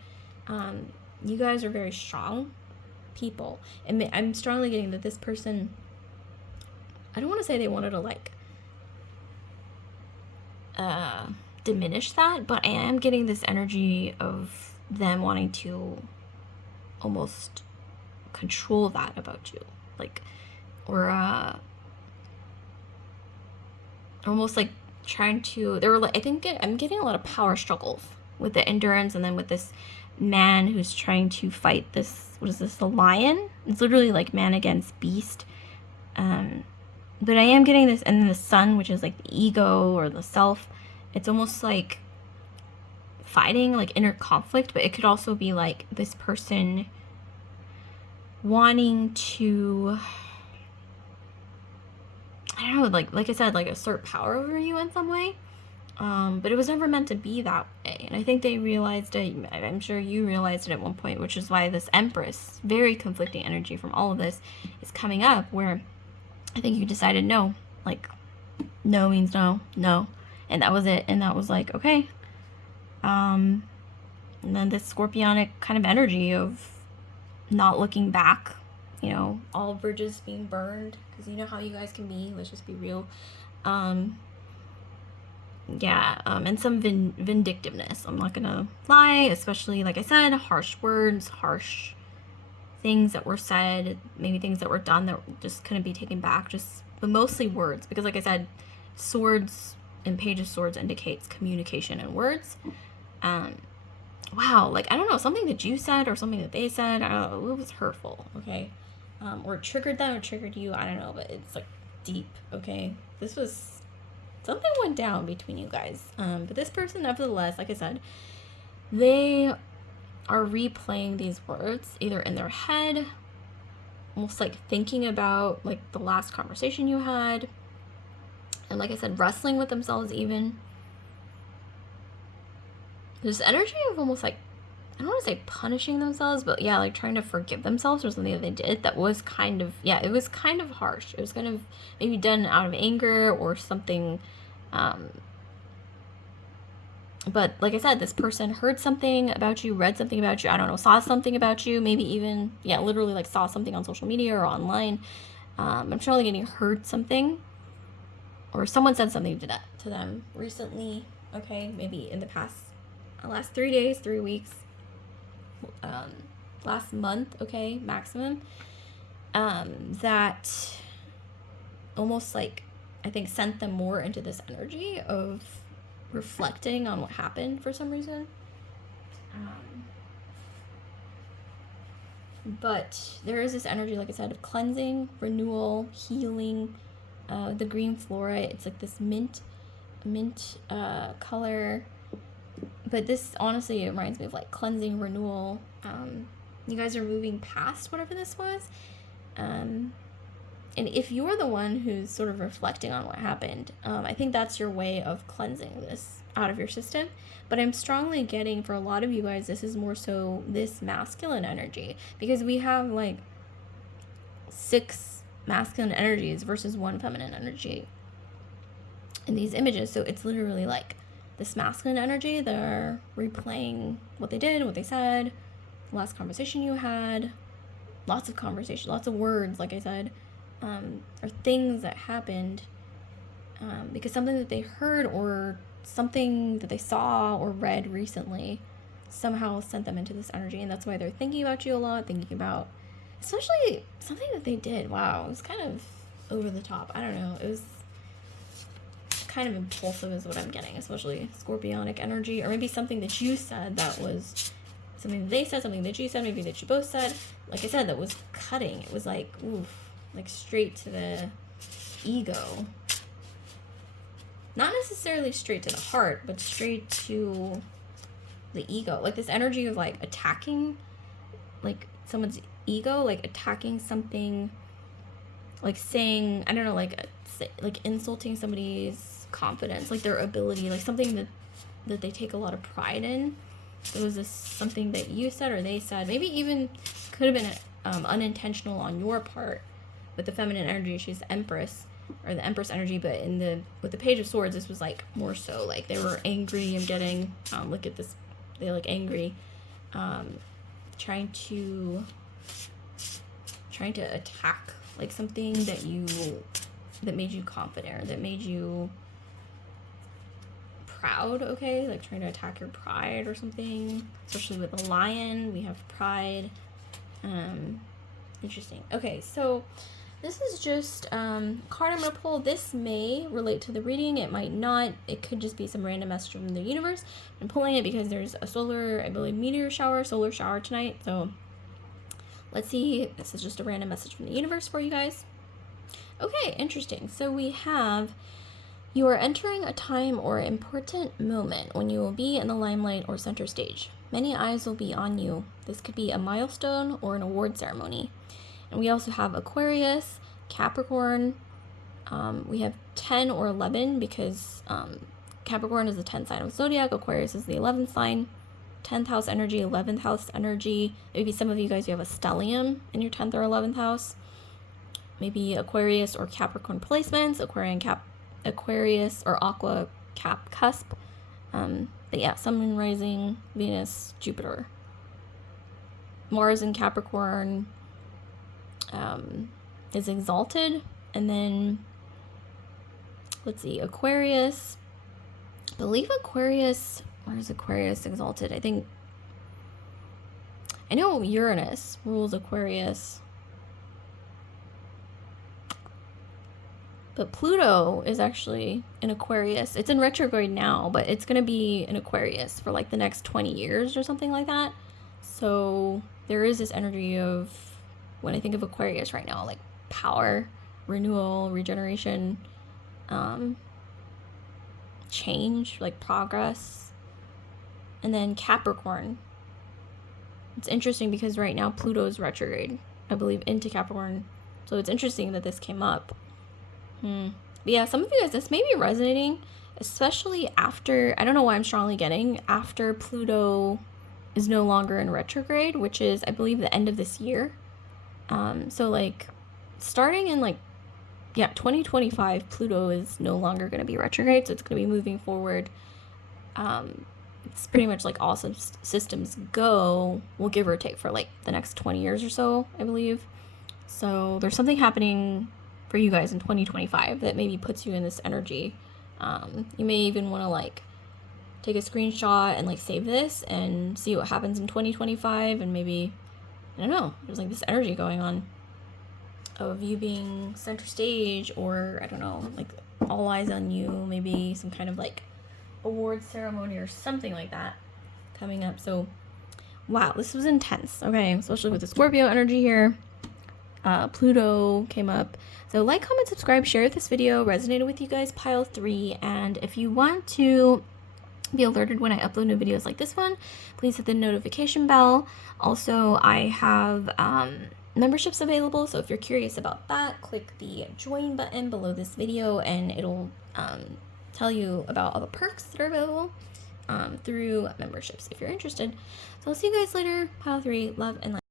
You guys are very strong people. And I'm strongly getting that this person, I don't want to say they wanted to like diminish that, but I am getting this energy of them wanting to almost control that about you, like, or almost like trying to, they were like, I think I'm getting a lot of power struggles with the endurance, and then with this man who's trying to fight this, what is this, the lion? It's literally like man against beast. But I am getting this, and then the Sun, which is like the ego or the self. It's almost like fighting, like inner conflict, but it could also be like this person wanting to, I don't know, like I said, like assert power over you in some way. But it was never meant to be that way. And I think they realized it. I'm sure you realized it at one point, which is why this Empress, very conflicting energy from all of this, is coming up, where I think you decided no. Like, no means no, no. And that was it. And that was like, okay. And then this scorpionic kind of energy of not looking back, you know, all bridges being burned, because you know how you guys can be. Let's just be real. Yeah, and some vindictiveness. I'm not gonna lie, especially, like I said, harsh words, harsh things that were said, maybe things that were done that just couldn't be taken back, but mostly words, because like I said, swords and Page of Swords indicates communication and words. Wow, like, I don't know, something that you said or something that they said, I don't know, it was hurtful, okay? Or it triggered them or triggered you, I don't know, but it's like deep, okay? Something went down between you guys. But this person, nevertheless, like I said, they are replaying these words either in their head, almost like thinking about like the last conversation you had, and like I said, wrestling with themselves even. There's energy of almost like, I don't want to say punishing themselves, but yeah, like trying to forgive themselves for something that they did that was kind of, yeah, it was kind of harsh. It was kind of maybe done out of anger or something. But like I said, this person heard something about you, read something about you, I don't know, saw something about you, maybe even, yeah, literally like saw something on social media or online. I'm sure like getting heard something, or someone said something to them recently, okay, maybe in the last 3 days, 3 weeks, last month, okay, maximum, that almost like, I think, sent them more into this energy of reflecting on what happened for some reason. But there is this energy, like I said, of cleansing, renewal, healing. The green flora, it's like this mint color. But this honestly, it reminds me of like cleansing, renewal. You guys are moving past whatever this was. And if you're the one who's sort of reflecting on what happened, I think that's your way of cleansing this out of your system. But I'm strongly getting, for a lot of you guys, this is more so this masculine energy, because we have like 6 masculine energies versus 1 feminine energy in these images. So it's literally like this masculine energy, they're replaying what they did, what they said, the last conversation you had, lots of conversation, lots of words, like I said, or things that happened, because something that they heard or something that they saw or read recently somehow sent them into this energy, and that's why they're thinking about you a lot, thinking about, especially something that they did. Wow, it was kind of over the top. I don't know, it was kind of impulsive is what I'm getting, especially scorpionic energy, or maybe something that you said that was something that they said, something that you said, maybe that you both said, like I said, that was cutting. It was like, oof, like straight to the ego. Not necessarily straight to the heart, but straight to the ego. Like this energy of like attacking like someone's ego, like attacking something, like saying, I don't know, like insulting somebody's confidence, like their ability, like something that they take a lot of pride in. It was this something that you said or they said, maybe even could have been unintentional on your part. With the feminine energy, she's the Empress, or the Empress energy, but with the Page of Swords, this was like more so like they were angry. I'm getting, look at this, they look angry, trying to attack like something that made you confident, or that made you proud, okay, like trying to attack your pride or something. Especially with the lion, we have pride. Interesting. Okay, so this is just card I'm gonna pull. This may relate to the reading, it might not. It could just be some random message from the universe. I'm pulling it because there's a solar, I believe, solar shower tonight. So let's see. This is just a random message from the universe for you guys. Okay, interesting. So we have, you are entering a time or important moment when you will be in the limelight or center stage. Many eyes will be on you. This could be a milestone or an award ceremony. And we also have Aquarius, Capricorn. We have 10 or 11 because Capricorn is the 10th sign of the zodiac. Aquarius is the 11th sign. 10th house energy, 11th house energy. Maybe some of you guys, you have a stellium in your 10th or 11th house. Maybe Aquarius or Capricorn placements, Aquarius or Aqua Cap cusp. But yeah, Sun, Moon, Rising, Venus, Jupiter. Mars in Capricorn is exalted. And then, let's see, Aquarius. I believe Aquarius, where is Aquarius exalted? I know Uranus rules Aquarius. But Pluto is actually in Aquarius. It's in retrograde now, but it's going to be in Aquarius for like the next 20 years or something like that. So there is this energy of, when I think of Aquarius right now, like power, renewal, regeneration, change, like progress. And then Capricorn. It's interesting because right now Pluto is retrograde, I believe, into Capricorn. So it's interesting that this came up. But yeah, some of you guys, this may be resonating, especially after, I don't know why I'm strongly getting, after Pluto is no longer in retrograde, which is, I believe, the end of this year. So like starting in 2025, Pluto is no longer going to be retrograde, so it's going to be moving forward. It's pretty much like all systems go, will give or take, for like the next 20 years or so, I believe. So there's something happening for you guys in 2025 that maybe puts you in this energy. You may even want to like take a screenshot and like save this and see what happens in 2025, and maybe, I don't know, there's like this energy going on of you being center stage, or I don't know, like all eyes on you, maybe some kind of like award ceremony or something like that coming up. So wow, this was intense. Okay, especially with the Scorpio energy here. Pluto came up. So like, comment, subscribe, share if this video resonated with you guys, pile 3. And if you want to be alerted when I upload new videos like this one, please hit the notification bell. Also, I have memberships available, so if you're curious about that, click the join button below this video and it'll tell you about all the perks that are available through memberships if you're interested. So I'll see you guys later. Pile 3, love and light.